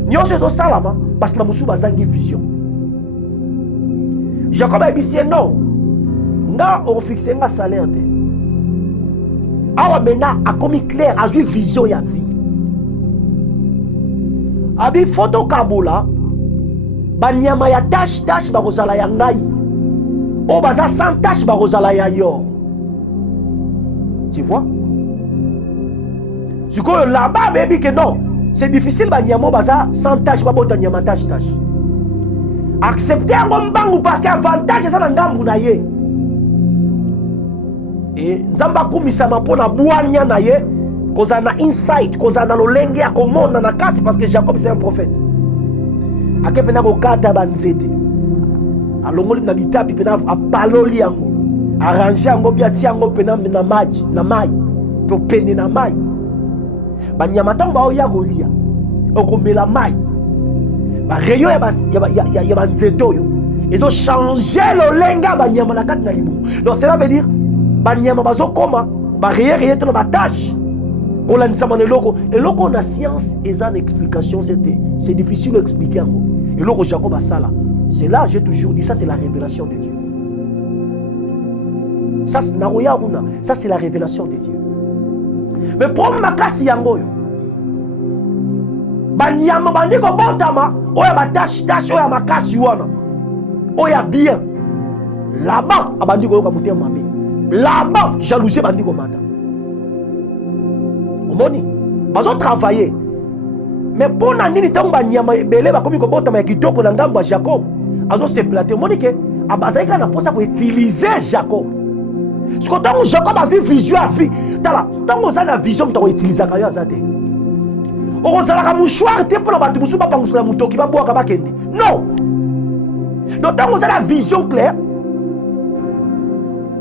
Nyonso to sala parce que musu bazangi vision. Jacob a dit non. Nga on fixe un salaire. Awa maintenant a commis clair, a vu vision ya vie. Abi photo kabola, banyama ya tâche ba rozala ya ngai. O baza sans tâche ba rozala ya yo. Tu vois? Du coup là-bas baby que non, c'est difficile banyama baza sans tâche ba bota nyama tâche. Accepter un bon parce qu'il y a avantage ça dans ngambu na ye. Et nzamba kumisa mapona buanya na ye koza na insight koza na lolenge ya komona na kati parce que Jacob c'est un prophète. Akepena ko kata banzete. Alongoli na bitapi pena apaloli yango. Arranger yango biati yango pena na maji na mai. Po pene na mai. Banyama tamba o ya golia. Okomela mai. Rayon ya banzeto yo et donc changer le lenga banyama na kati na libu. Donc cela veut dire banyama bazo koma ba rien to ba tâche ko la ntsama loko et loko na science et en explication c'est difficile à expliquer en et loko Jacob asala. C'est là j'ai toujours dit ça c'est la révélation de Dieu. Ça c'est naroya una, ça c'est la révélation de Dieu. Mais pour makasi yango yo banyama bandiko botama oya batache oya makasi wana oya bien là-bas abandiko yoka mutema mabe là-bas jalousie bandiko mata omoni bazo travailler mais pour na nini tango banyama ebele bakomi ko botama ya kitoko na ngambo ya Jacob azo se plater omoni ke abazaika na posa ko utiliser Jacob ce que tango Jacob a vu vision a vie tala tango ça na vision mto ko utiliser ka yo azate. On s'en mouchoir pour la bâtiment, pas pour la mouton qui va boire comme Kendi. Non. Donc, quand vous avez la vision claire,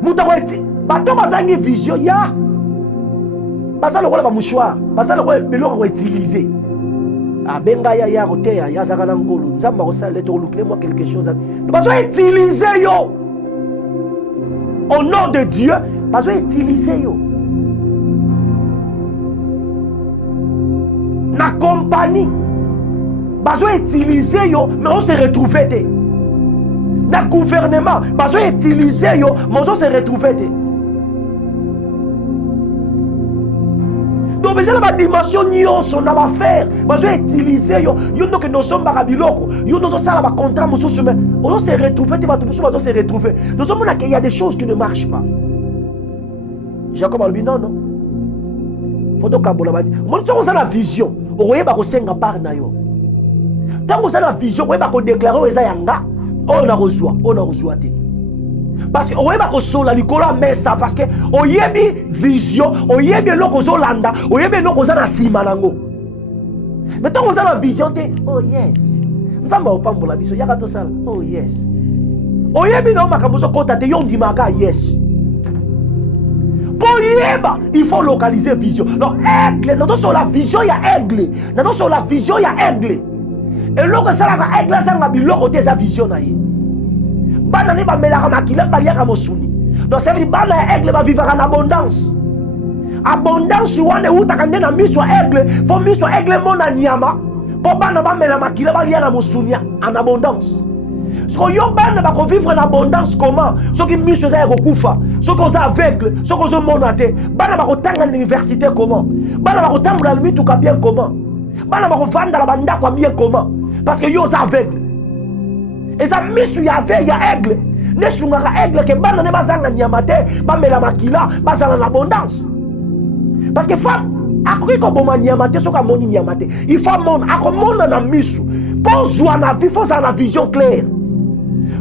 mouton dit, bateau va une vision, ya. Pas ça le rôle de mouchoir, pas ça le rôle de l'on utiliser. Ah, benga ya roté ya zagana ngolo, nzamba rosa le to loukle moi quelque chose. Nous pas utiliser yo. Au nom de Dieu, pas utiliser yo. Na compagnie bazo utiliser yo mais on se retrouver té. Na gouvernement bazo utiliser yo mais on se retrouver té. Donc besoin la dimension nyonso na ba faire bazo utiliser yo no que nous sommes barabiloko yo no ça la contrat mususu mais on se retrouver té bato mususu bazo se retrouver. Nous sommes là qu'il y a des choses qui ne marchent pas. Jacob a dit non. Photo kabola badi. Mon so on a la vision. Oye ba ko senga par na yo. Tant on a la vision, oye ba ko déclarer eza yanga, on a reçoit te. Parce que oye ba ko sola likolo mais ça parce que oyebi vision, oyebi loko zolanda, oyebi loko za na sima nango. Mais tant on a la vision te, oh yes. nzambe opambola biso yaka tosala oh yes oyebi na makambo zokota te yo ndimaka yes pour yeba il faut localiser vision donc aigle nazo sur la vision ya aigle nazo sur la vision ya aigle eloko esalaka aigle asanga biloko te eza vision na ye bana ne bamelaka makila baliaka mosuni donc ça veut dire bana ya aigle bavivaka na abondance abondance wana eutaka nde na miso ya aigle fo miso ya aigle mona nyama po bana bamela makila balia na mosuni en abondance soki yo bana bakovivre en abondance comment soki miso eza ya kokufa soki oza aveugle soki ozomona te bana bakotanga na université comment bana bakotambola na mituka bien comment bana bakovanda na bandako bien comment parce que yo oza aveugle eza miso ya aveugle ya aigle nesungaka aigle ke bana ne bazanga nyama te bamela makila bazala na abondance parce que femme akoki koboma nyama te soki amoni nyama te il faut amona akomona na miso mpo ozwa na vi fo ozala na vision claire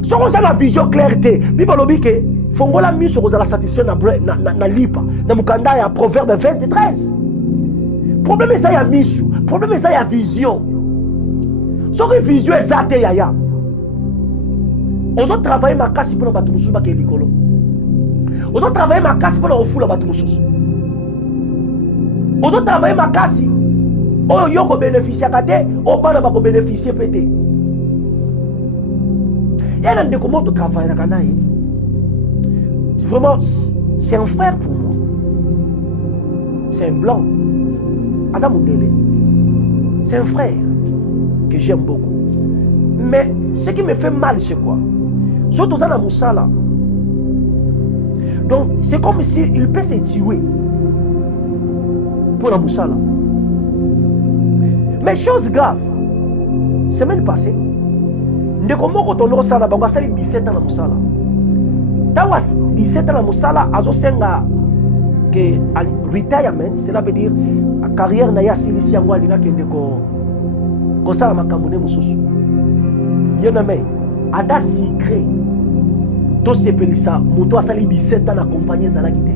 soki oza na vision claire te bible olobi ke fongola miso kozala satisfait na lipa na mokanda ya proverbe 23 problème eza ya miso problème eza ya vision soki vision eza te yaya ozotravaille makasi mpona bato mosusu bakee likolo ozotravaille makasi mpona kofula bato mosusu ozotravaille makasi oyo yo kobénéficiaka te oyo bana bakobénéficie mpe te yana ndeko moto travaillaka na ye vraiment c'est un frère pour moi c'est un blanc aza mondele c'est un frère que j'aime beaucoup mais ce qui me fait mal c'est quoi surtout oza na mosala donc c'est comme si il peut se tuer pour la mosala mais chose grave semaine passée ndeko moko tondo kosala bango asali 17 ans na mosala ntango 17 ans na mosala azosenga ke retirement cela veut dire carrière na ye asilisi yango alingaki ndeko kosala makambo ne mosusu bien aimé ata secret tosepelisa moto asali 17 ans na compagnie ezalaki te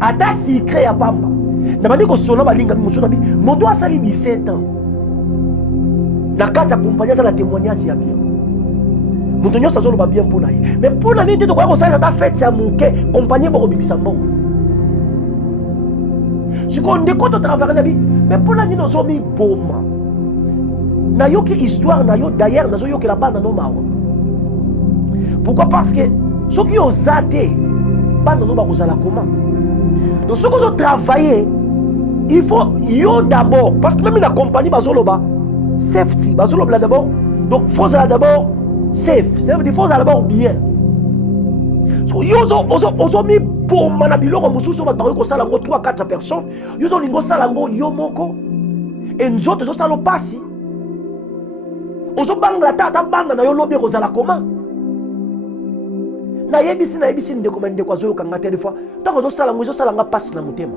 ata secret ya pamba na bandi kosona balinga mosusu na bi moto asali 17 ans na kati ya compagnie aza na témoignage ya bien moto nyonso azoloba bien mpona ye mais mpona nini te tokoya kosalisa ata fete ya moke compagnie bokobimisa mbongo sikoyo ndeko totravare na bi mais mpona nini ozomiboma nayoki histoire na yo d'ailleurs nazoyokela bana no mawa pourquoi parce que soki oza te bana no bakozala comment donc soki ozotravailler il faut yo d'abord parce que même la compagnie bazoloba safety bazoloba d'abord donc faut d'abord safe ça veut dire faut d'abord bien so yo ozomi boma na biloko mosusu bato bakoki kosala yango 3-4 personnes yo ozolinga osala yango yo moko e nzoto ezosala opasi ozobangela ata banda na yo lobi ekozala comment nayebisi ndeko azoyokanga te des fois ntango ezosala yango ezosalanga mpasi na motema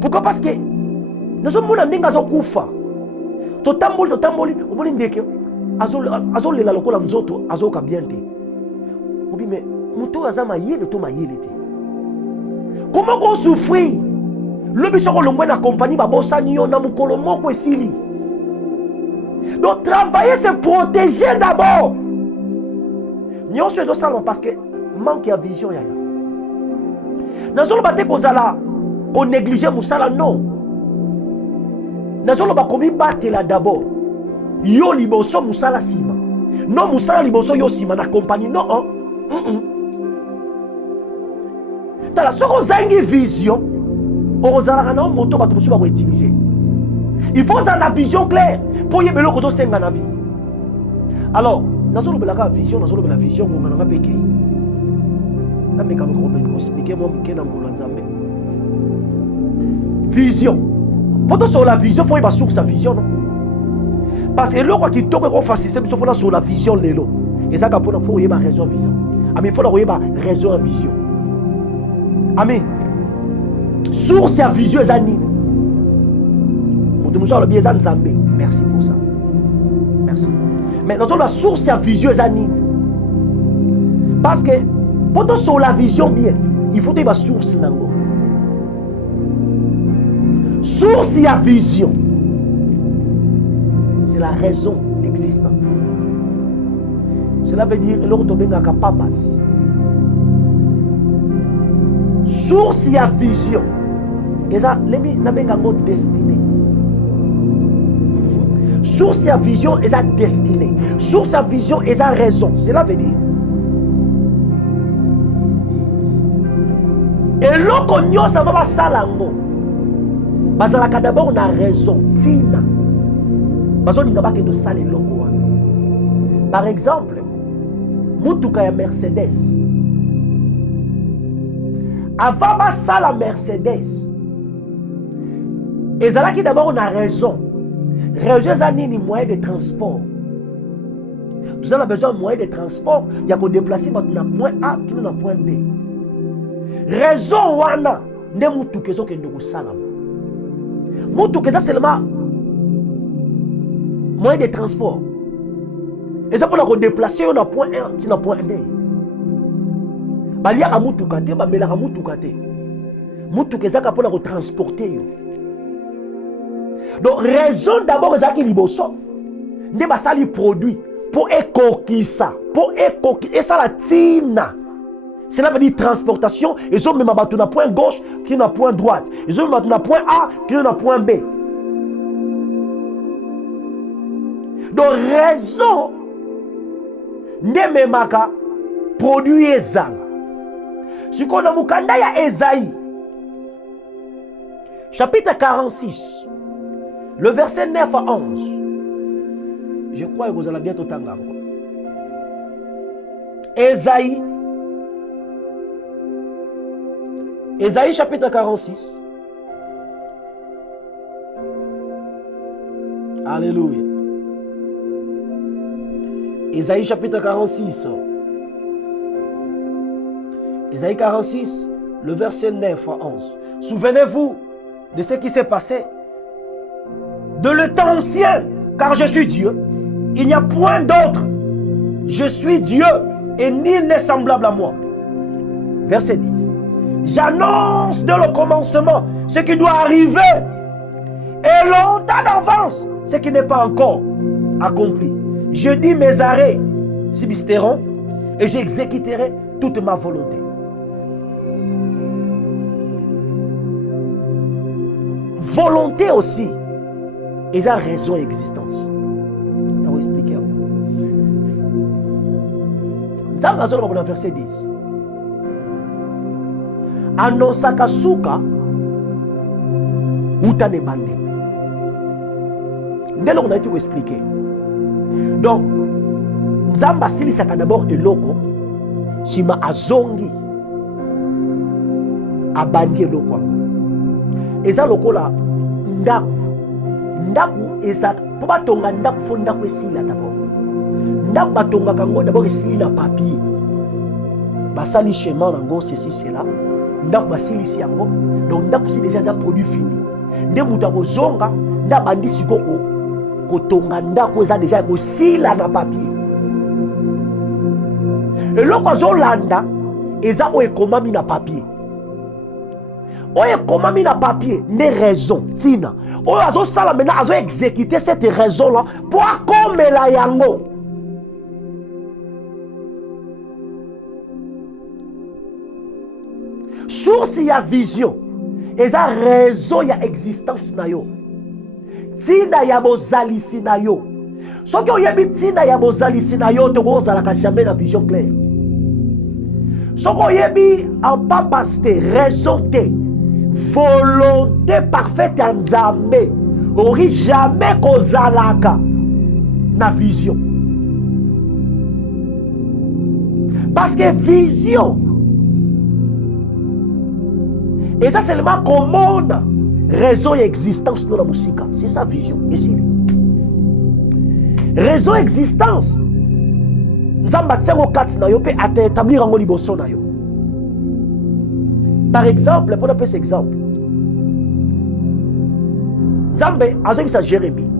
pourquoi parce que nazomona ndenge azokufa totamboli omoni ndeke azolela lokola nzoto azoyoka bien te obi me moto aza mayele to mayele te comment kosouffrir lobi soko longwe na compagnie babosani yo na mokolo moko esili donc travailler c'est protéger d'abord nyonso ezosalama parce que manque ya vision yaya nazoloba te kozala konéglige mosala non nazoloba komibatela d'abord yo liboso mosala nsima non mosala liboso yo nsima na compagnie non tala soki ozangi vision okozalaka na moto bato mosusu bakoutilize il faut ozala na vision claire mpo yeba eloko ozosenga na vie alors nazolobelaka vision nazolobela vision ngonga nanga mpe kei namekaka koexplike mwa moke na mbolo ya nzambe vision mpo tosola vision fo yeba source ya vision non parce que eloko ya kitoko ekofacilite biso mpona sola vision lelo ezaka mpona fo koyeba raison ya vision amin fona koyeba raison ya vision amin source ya vision eza nini moto mosusu alobi eza nzambe merci pour ça merci mais nazoloba source ya vision eza nini parce que mpo tosola vision bien il faut toyeba source nango source ya vision c'est la raison d'existence. Cela veut dire l'autre tobengaka papas. Source ya vision. Et ça, nabengaka destinée. Source ya vision et sa destinée. Source ya vision et sa raison. Cela veut dire. Et l'autre nyo ça va salango. Bazalaka d'abord na raison. Tina. Bazolinga ba ke de sale longo wana. Par exemple, mutuka ya Mercedes. Avant ba sala Mercedes. Ezalaki d'abord na raison. Raison ça ni moyen de transport. Nous avons besoin de moyens de transport. Il y a qu'on déplacer dans point A qui est dans point B. Raison wana ne mutuka zo ke ndo sala. Mutuka ça seulement moyen de transport. Et ça pour la déplacer on a point A sur point B. Balia a mutuka te ba mela a mutuka te. Mutuka ça pour la transporter yo. Donc raison d'abord ça qui liboso. Ne ba sali produit pour écoquissa, pour écoquissa et ça la tina. Cela veut dire transportation. Ils ont même battu na point gauche qui na point droite. Ils ont battu na point A qui na point B. Donc raison ne memaka produit ezanga. Si qu'on a mukanda ya Esaïe chapitre 46 le verset 9 à 11. Je crois que vous allez bientôt t'engager. Esaïe chapitre 46. Alléluia. Esaïe chapitre 46. Esaïe 46, le verset 9 à 11. Souvenez-vous de ce qui s'est passé de le temps ancien, car je suis Dieu. Il n'y a point d'autre. Je suis Dieu et nul n'est semblable à moi. Verset 10. J'annonce dès le commencement ce qui doit arriver et longtemps d'avance ce qui n'est pas encore accompli. Je dis mes arrêts subsisteront et j'exécuterai toute ma volonté. Volonté aussi, et ça raison et existence. Je vais expliquer. Ça va dans le verset 10. Annonsaka suka utane bande. Dès lors on a été expliqué. Donc, Nzamba silisaka d'abord eloko sima azongi abandi eloko. Eza lokola ndaku eza po batonga ndaku fo ndaku esila d'abord. Ndaku batonga kango d'abord esila na papier. Basali chemin nango ceci cela. Ndaku basilisi yango. Donc ndaku si déjà ça produit fini. Nde muta bozonga nda bandi sikoko kotonga ndaku eza déjà kosila na papier. Et loko zolanda eza o ekomami na papier. Oye komami na papier ne raison tina. Oye azo sala maintenant azo exécuter cette raison là pour akomela yango. Source ya vision eza raison ya existence na yo. Tina ya bozalisi na yo. Soki oyebi tina ya bozalisi na yo to bozalaka jamais na vision claire. Soki oyebi en papaste raison te volonté parfaite en Nzambe ori jamais kozalaka na vision. Parce que vision et ça seulement commande raison et existence dans la musique. C'est sa vision. Et c'est raison et existence. Nzamba tiango kati na yo pe établir en liboso na yo. Par exemple, pour appeler cet exemple, Nzambe azobisa Jérémie.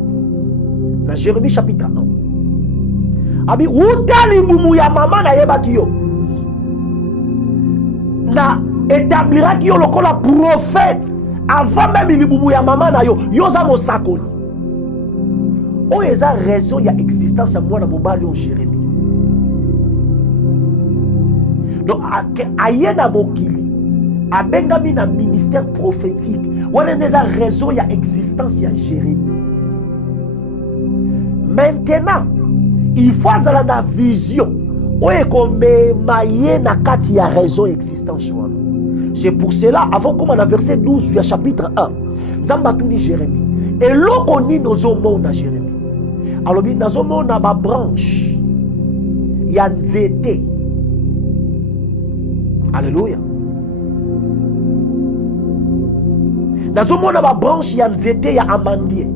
Dans Jérémie chapitre 1. Abi utali mumu ya mama na yebaki yo. Na établira ki yo lokola prophète avant même libumu ya mama na yo. Yo za mosakoli. oyo eza raison ya existence ya mwana mobali oyo Jérémie. Donc aye na mokili abengami na ministère prophétique wana eza raison ya existence ya Jérémie. Maintenant il faut azala na vision oyo ekomema ye na kati ya raison ya existence wana. C'est pour cela avant comme na verset 12 ya chapitre 1 Nzambe atuni Jérémie eloko nini ozomona Jérémie alobi nazomona ba branche ya nzete. Alléluia. Nazomona ba branche ya nzete ya amandier.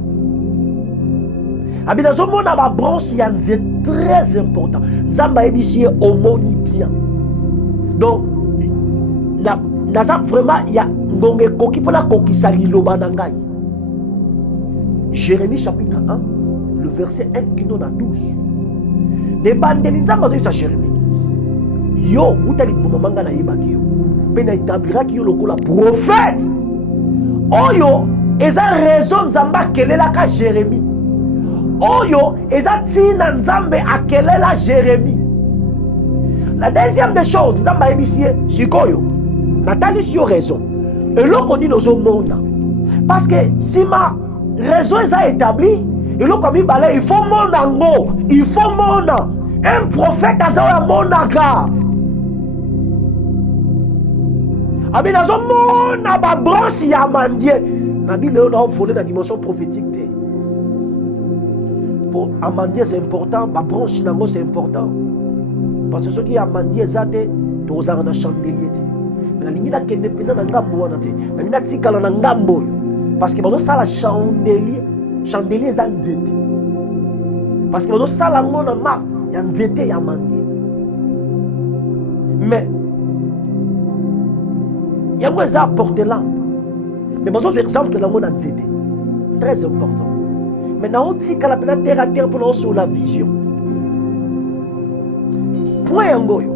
Abi nazomona ba branche ya nzete très important. Nzamba ebisi omoni bien. Donc naza vraiment ya ngonge koki pona kokisa liloba na ngai. Jérémie chapitre 1 le verset 1 qui nous a 12. Ne bandeli nzamba zo sa Jérémie. Yo utali momanga na yebaki yo. Pe na établira ki yo lokola prophète. Oyo eza raison nzamba kelela ka Jérémie. Oyo eza tina nzambe akelela Jérémie. La deuxième des choses nzamba ebisie sikoyo. Natali sur raison. Et l'on connaît nos hommes. Parce que si ma raison est établie, et l'on comme il faut mon ango, il faut mon un prophète a mon aga. Abi nazo mon ba branche ya mandie. Nabi le on a volé la dimension prophétique. Pour amandier c'est important, ba branche nango c'est important. Parce que ce qui amandier zate tozanga na chandelier. Nalingina kende pena na ngambo wana te. Nalingina tikala na ngambo. Parce que bazo sala chandelier za nzete. Parce que bazo sala ngona ma ya nzete ya mandi. Mais ya moi ça porter lampe. Mais bazo exemple la ngona nzete. Très important. Maintenant on tikala pena terre à terre pour sur la vision. Point ngoyo.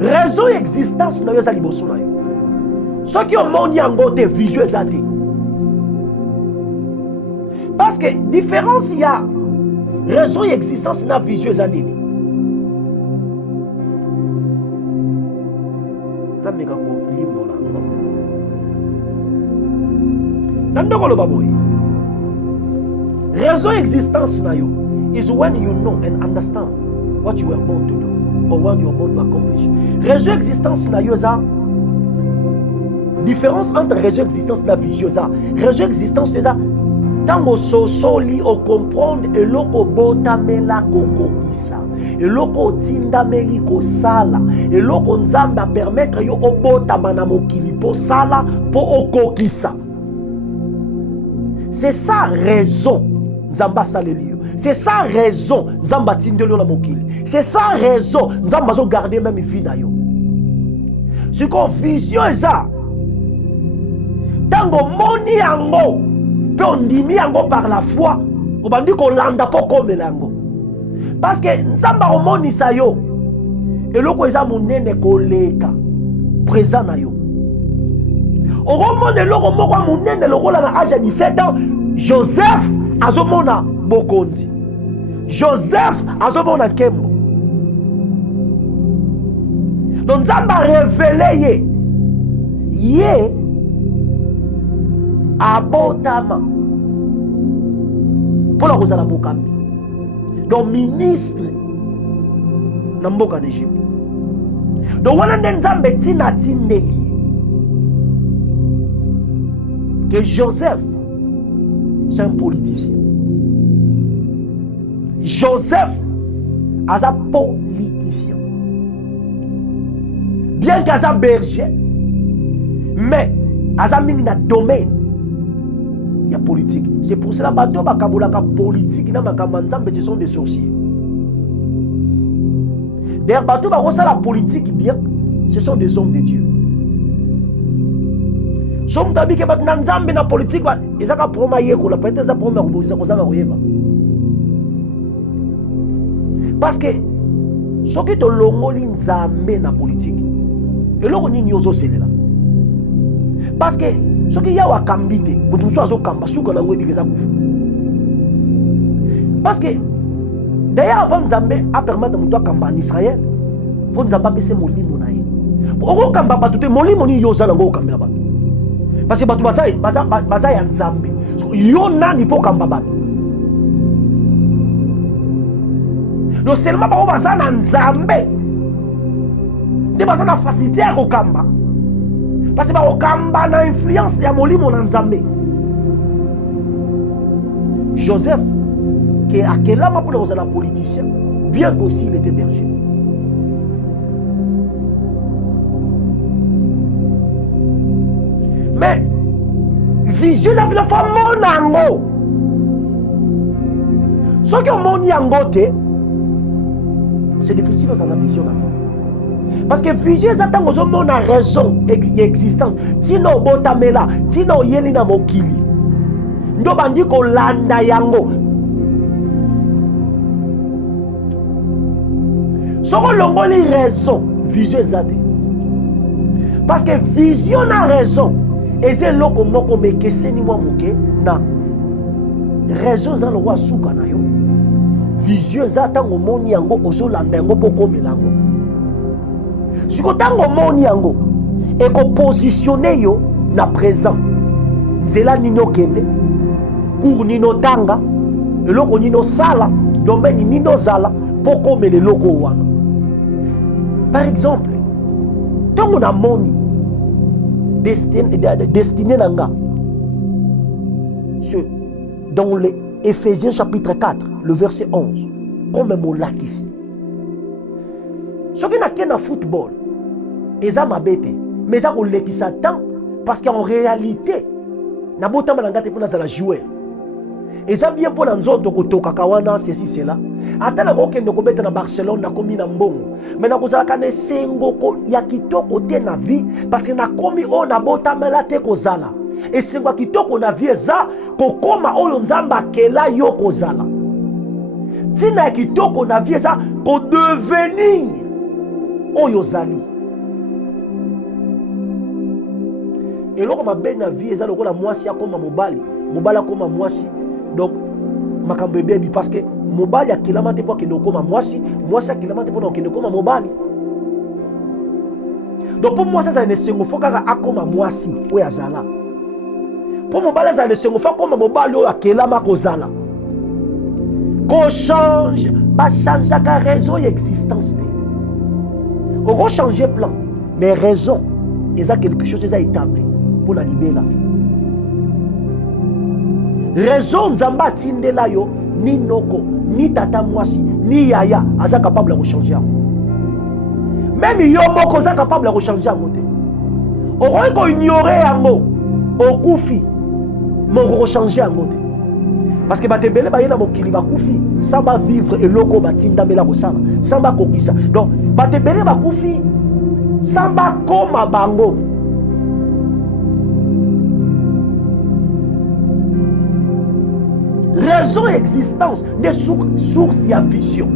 Raison existence na yo za liboso na yo. Ce qui au monde yango te vision ezate. Parce que différence il y a raison existence na vision ezate. Na meka ko limbo la ngo. Nandoko lo baboy. Raison existence na yo is when you know and understand what you were born to do. Or what you are born to accomplish. Raison existence na yoza. Différence entre raison existence na vision za. Raison existence yoza. Tango sosoli o comprendre eloko botamela kokokisa. Eloko tindameli ko sala. Eloko nzamba permettre yo obotama na mokili po sala po okokisa. C'est ça raison nzamba saleli. C'est ça raison nzamba tindelo na mokili. C'est ça raison nzamba zo garder même vie na yo. Ce qu'on vision eza tango moni yango pe ondimi yango par la foi obandi ko landa po komela yango. Parce que nzamba omoni sa yo eloko eza munene koleka présent na yo. Oromone eloko moko munene lokola na âge de 17 ans Joseph azomona bokonzi. Joseph azomona kembo. Donc Nzamba révélé ye abotama pour la kozala bokambi. Donc ministre na mboka d'Égypte. Donc wana nde Nzambe tina tindeli que Joseph c'est un politicien. Joseph est un politicien. Bien qu'il soit berger, mais il y a un domaine. Il y a politique. C'est pour cela que les politique, ce sont des sorciers. D'ailleurs, la politique, bien, ce sont des hommes de Dieu. Somme tabi ke bat nanzambe na politique ba ezaka promaye ko la peut-être za proma ko boza ko za koyeba. Parce que soki to longoli nzambe na politique eloko nini yozo selela. Parce que soki ya wakambite mutu so azo kamba suka na ngwebi keza kufu. Parce que, d'ailleurs, avant Nzambe a permis de nous kamba en Israël, faut Nzambe apese molimo na ye. Oko kamba batu te molimo ni yo zala ngo kamba batu. Parce que batu baza ya Nzambe. So, yo nani po kamba batu. Donc seulement ba baza na Nzambe. De baza na facilité ya kamba. Parce que ba kamba na influence ya molimo na Nzambe. Joseph, qui est à quel âme pour les politiciens, bien qu'aussi il était berger. Mais, vision, ça fait la femme monango. Ce qui est mon yangote, c'est difficile dans la vision. Parce que vision, ça a une raison d'existence. Tino botamela, tino yelina mokili. Ndo bandi ko landa yango. Soko longoli raison, vision ezate. Parce que vision na raison, eze loko moko mekeseni mwa muke na raison za lo wa suka na yo. Vision zata ngomoni yango ozolanda yango poko melango. Siko tango moni yango eko positionner yo na présent. Nzela nino kende. Cour nino tanga, eloko nino sala, domaine nino zala, poko mele loko wana. Par exemple, tant on a moni destiné nanga, dans les Éphésiens chapitre 4, le verset 11, comme un mot là ici. Ce qui n'a qu'un football, et ça m'a bêté, mais ça on l'équisa tant, parce qu'en réalité, n'a pas tant pour la jouer. Et ça bien pour nzoto kotoka kawana ceci cela. Ata na kokende kobeta na Barcelone na komi na mbongo. Mais na kozala kana sengo ko ya kitoko te na vie parce que na komi o na botamela te kozala. Et sengo kitoko na vie za kokoma oyo nzamba kela yo kozala. Tina kitoko na vie za ko devenir oyo zali. Et loko mabe na vie za lokola mwasi akoma mobali, mobala akoma mwasi. Donc, makambo bebi parce que mobali akilama te po kende koma mwasi, mwasi akilama te po na kende koma mobali. Donc pour moi ça ne sengo fokaka akoma mwasi o ya zala. Pour mobali ça ne sengo fokoma mobali o akilama ko zala. Ko change, ba change ka raison existence. On va changer plan, mais raison, ils a quelque chose ils a établi pour la libérer. Raison nzamba tindela yo ni noko ni tata mwasi ni yaya aza capable de changer. Même yo moko aza capable de changer ngote. Oko ko ignorer yango okufi mo changer ngote. Parce que batebele ba yena mokili ba kufi sans ba vivre et loko batinda mela ko sala sans ba kokisa. Donc batebele ba kufi sans ba koma bango. Raison existence des sources ya vision.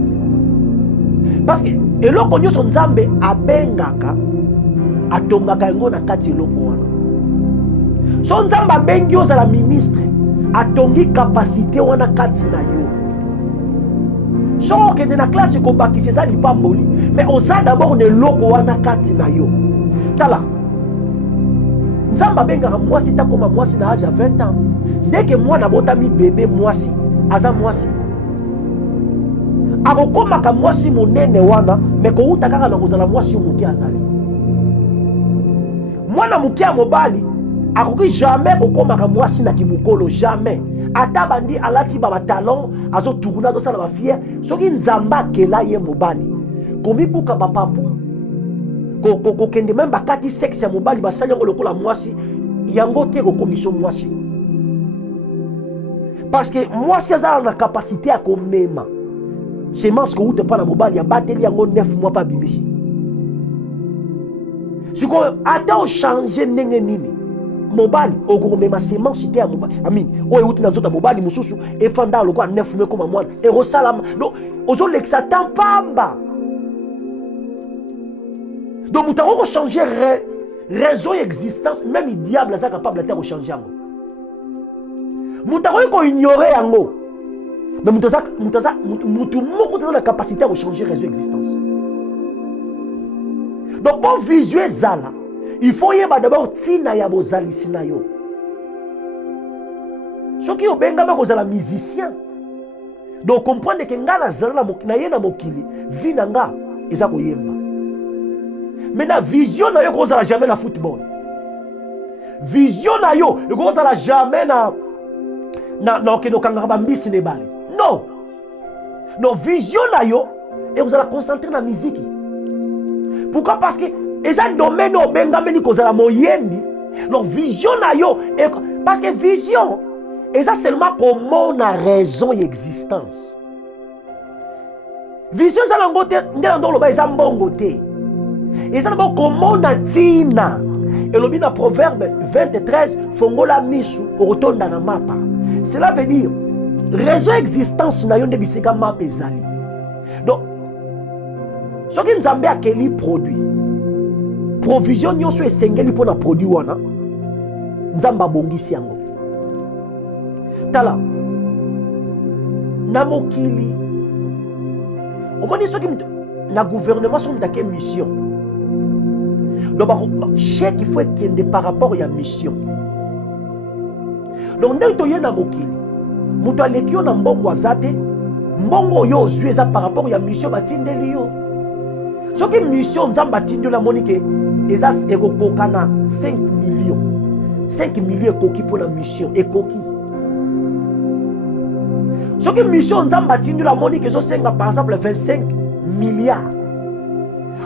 Parce que eloko nyoso nzambe abengaka atongaka yango na kati eloko wana. So nzambe abengi ozala ministre atongi capacité wana kati na yo. So okende na classe kobakisi eza lipamboli mais oza d'abord ne eloko wana kati na yo. Tala nzambe abengaka mwasi takoma mwasi na âge à 20 ans. Dès que moi nabotami bébé mwasi aza mwasi akokomaka mwasi monene wana mais kouta kaka na kozala mwasi moke azali. Mwana moke ya mobali akoki jamais kokomaka mwasi na kimukolo jamais. Ata bandi alati ba talon azo tourna azo sala ba fier soki nzamba akela ye mobali komibuka bapapu ko kende même bakati sexe ya mobali basali yango lokola mwasi yango te ko commission mwasi. Parce que mwasi azala na capacité à komema semence ko ute pa na mobali ya bateli yango 9 mois pa bimisi. Siko ata o changer ndenge nini mobali okomema semence te ya mobali amin oyo uti na nzota mobali mususu efanda lokola 9 mois koma mwana e rosala donc ozo lexa tampamba. Donc vous avez changé raison et existence, même le diable est capable de changer. Vous avez ignoré yango. Mais mutu moko a la capacité à changer réseau existence. Donc pour visualiser zala, il faut y d'abord tina ya bozali sinayo. Ceux qui ont benga ma kozala musicien. Donc comprendre que nga na zala na yena mokili, vi na nga eza koyemba. Mais la vision na yo kozala jamais na football. Vision na yo kozala jamais na okeno kanga ba mbisi ne bale. Non. Non, vision na yo et vous allez concentrer dans la musique. Pourquoi? Parce que les domaines au bengameni kozala moyendi. Donc vision na yo parce que vision et ça seulement comment on a raison d'existence. Vision ça langote ndelo lo ba ezambongo te. Et ça d'abord comment on a tina. Et le dans Proverbe 23 fongola misu otonda na mapa. Cela veut dire raison existence na yo nde bisika mapa ezali. Donc ce qui nous a quel produit provision nyonso esengeli pour na produit wana nzamba bongisi yango. Tala na mokili omoni soki na gouvernement soki mutake mission. Donc chèque il faut être par rapport à la mission. Donc ndenge toye na mokili mutu aleki yo na mbongo azate mbongo yo ozwi eza par rapport à la mission batindeli yo. Soki mission nzamba tindela monike eza ekokoka na 5 millions. 5 millions ekoki pour la mission ekoki. Soki mission nzamba tindela monike ezosenga par exemple 25 milliards.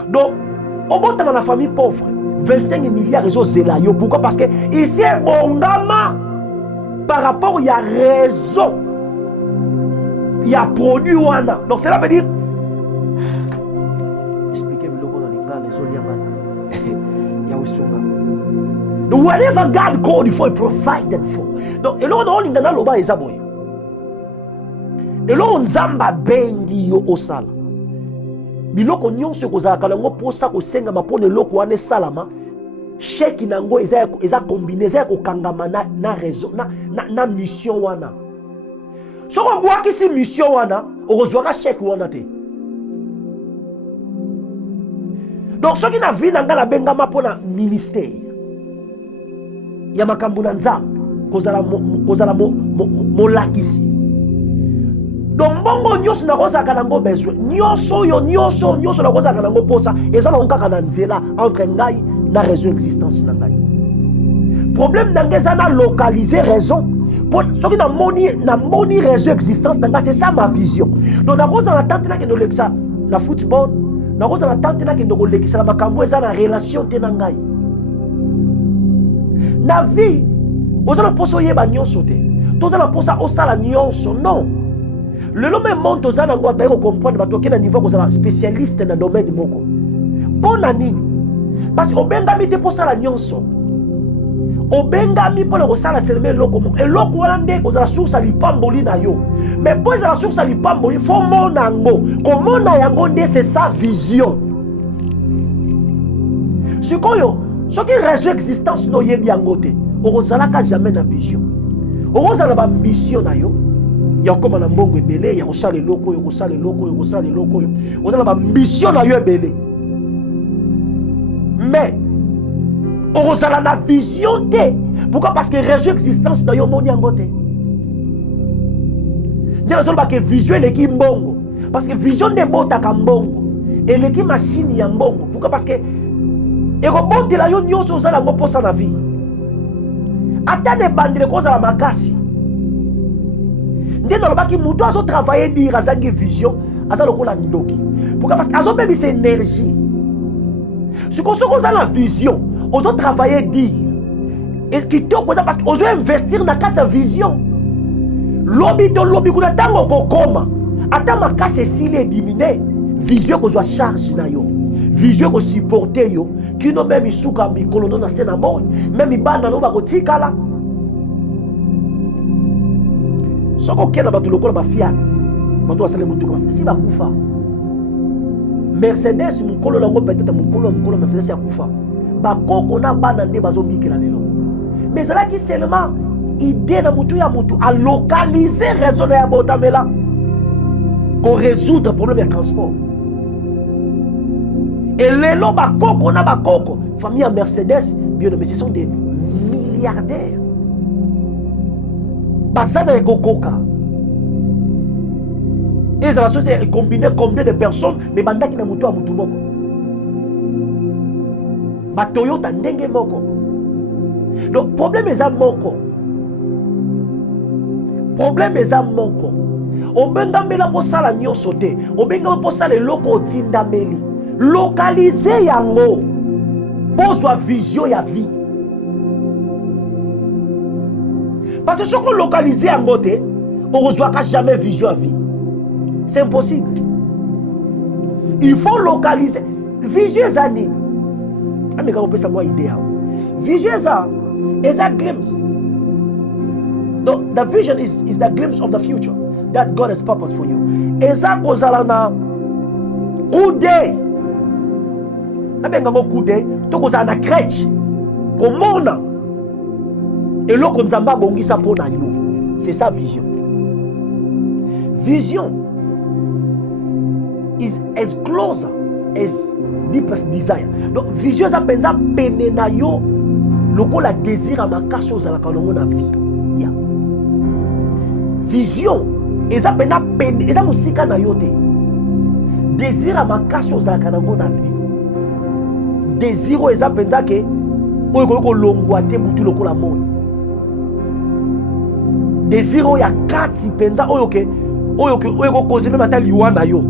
Donc au bon temps dans la famille pauvre 25 milliards ezozela yo. Pourquoi? Parce que ici bongama par rapport il y a raison. Il y a produit wana. Donc cela veut dire whatever God called you for, he provided for. Donc, et là, on a dans l'oba ezaboye. Et là, on zamba bengi yo osala. Biloko nyonso kozala kalango posa ko senga mapone loko wane salama. Chèque nango eza combiné eza ko kangama na raison na mission wana. So on voit que c'est mission wana, on reçoit chèque wana te. Donc ce qui n'a vu dans la bengama pour la ministère. Ya makambo na nzambe kozala molakisi. Donc mbongo nyonso na kozaka nango besoin nyonso na kozaka nango posa ezala onkaka na nzela entre ngai na raison existence na ngai. Problème nangeza na localiser raison pour ce qui na moni raison existence na ngai, c'est ça ma vision. Donc na kozala tante na ke ndolekisa na football na kozala tante na ke ndolekisa na makambo eza na relation te na ngai. Na vie, vous allez poser yeba nyonso te. Vous allez poser osala nyonso non. Le nom même monte aux allez comprendre bato qui na niveau vous allez spécialiste dans domaine moko. Bon nini? Parce que obengami te posa la nyonso. Obengami pour le osala seulement loko mo. Et loko wande vous allez source lipamboli na yo. Mais pour la source lipamboli faut monango. Comment na yango nde c'est sa vision. Sikoyo ce qui reste existence no yebi yangote okozalaka jamais na vision okozala ba mission na yo ya koma na mbongo ebele ya kosala loko yo kosala loko yo ozala ba mission na yo ebele mais okozala na vision te. Pourquoi? Parce que reste existence na yo moni yangote ndelo zolo ba ke vision eleki mbongo parce que vision de botaka mbongo eleki machine ya mbongo. Pourquoi? Parce que et rebonde la yo nyonso ozala ngo posa na vie ata de bandile kozala makasi ndeno lobaki mutu azo travailler dire azangi vision azalo kola ndoki. Pourquoi? Parce que azo bebisa c'est énergie. Ce qu'on ozala vision ozo travailler dire et qui to parce que ozo investir na kata vision lobi kuna tango kokoma ata makasi esili éliminer vision kozwa charge na yo. Vision ko supporter yo kino même isuka mikolo na sena bon même ibanda no bakotikala soko kena batu lokola ba Fiat batu asale mutuka si bakufa Mercedes mukolo lango peut-être mukolo Mercedes ya kufa bakoko na bana nde bazobikela lelo mais zala ki seulement idée na mutu ya mutu a localiser raison ya botamela Pour résoudre le problème de transport. Et les lots, on a bakoko. Famille à Mercedes, bien mais ce sont des milliardaires. Basana et Kokoka. Et ça c'est combiné combien de personnes, mais banda qui n'a mutu à mutu moko. Ba Toyota ndenge moko. Donc problème est à moko. Problème est à moko. Obenga mela po sala nyonso te. Obenga po sala loko tinda meli. Localiser yango. Pozwa vision ya vie. Parce que si on localise yango te, on ne reçoit jamais vision ya vie. C'est impossible. Il faut localiser. Vision est nini. Ah mais quand on peut savoir idée. Vision is a glimpse. The vision is the glimpse of the future that God has purpose for you. Eza kozala na coup d'œil. Abenga coup d'œil, to kozala na crèche. Komona. Et loko nzamba bongisa pona yo. C'est ça vision. Vision is as close as deepest desire. Donc vision ça penza pene na yo loko la désir à makasi ozala kanongo na vie. Yeah. Vision eza pena pene eza musika na yo te. Désir à makasi ozala kanongo na vie. Désir eza penza ke oyo ko longwa te butu loko la moi. Désir ya kati penza oyo ko cause même ata liwa na yo.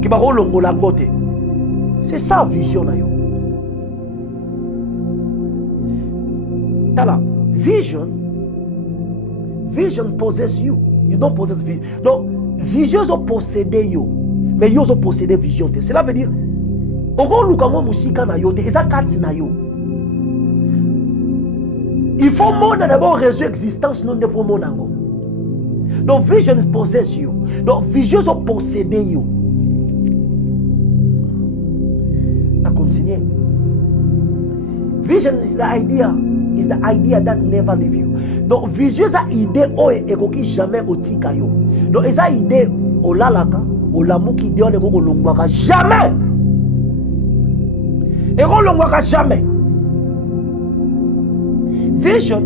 Ki ba ko longola ngote. C'est ça vision na yo. Tala, vision possess you. You don't possess vision. Donc, vision zo posséder yo. Mais yo zo posséder vision te. Cela veut dire oko luka mo musika na yo te, eza kati na yo. Il faut mona d'abord résoudre existence non de pour mon ango. Donc vision possess you. Donc vision zo posséder yo. Na continuer. Vision is the idea that never leave you. Donc vision za idée o ekoki jamais otika yo. Donc eza idée olalaka, olamuki idée on ekoko longwaka jamais. Eko longwaka jamais. Vision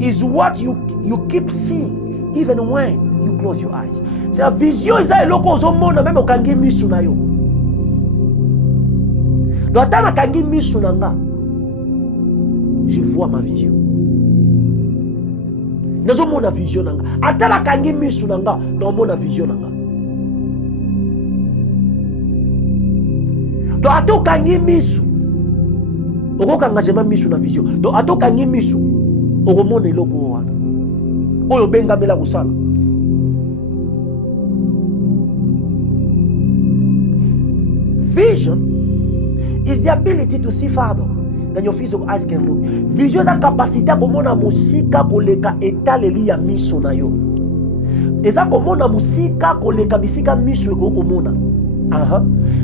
is what you keep seeing even when you close your eyes. C'est la vision eza eloko ozomona même okangi misu na yo. Donc atana kangi misu na nga. Je vois ma vision. Nazo mona vision nanga. Atala kangi misu nanga, no mona vision nanga. Do ato kangi misu. Oko kanga jema misu na vision. Do ato kangi misu. Oko mona eloko wana. Oyo benga mela kusala. Vision is the ability to see farther than your physical eyes can look. Vision is a capacité à komona musika koleka etaleli ya miso na yo. Eza komona musika koleka bisika miso eko komona. Aha.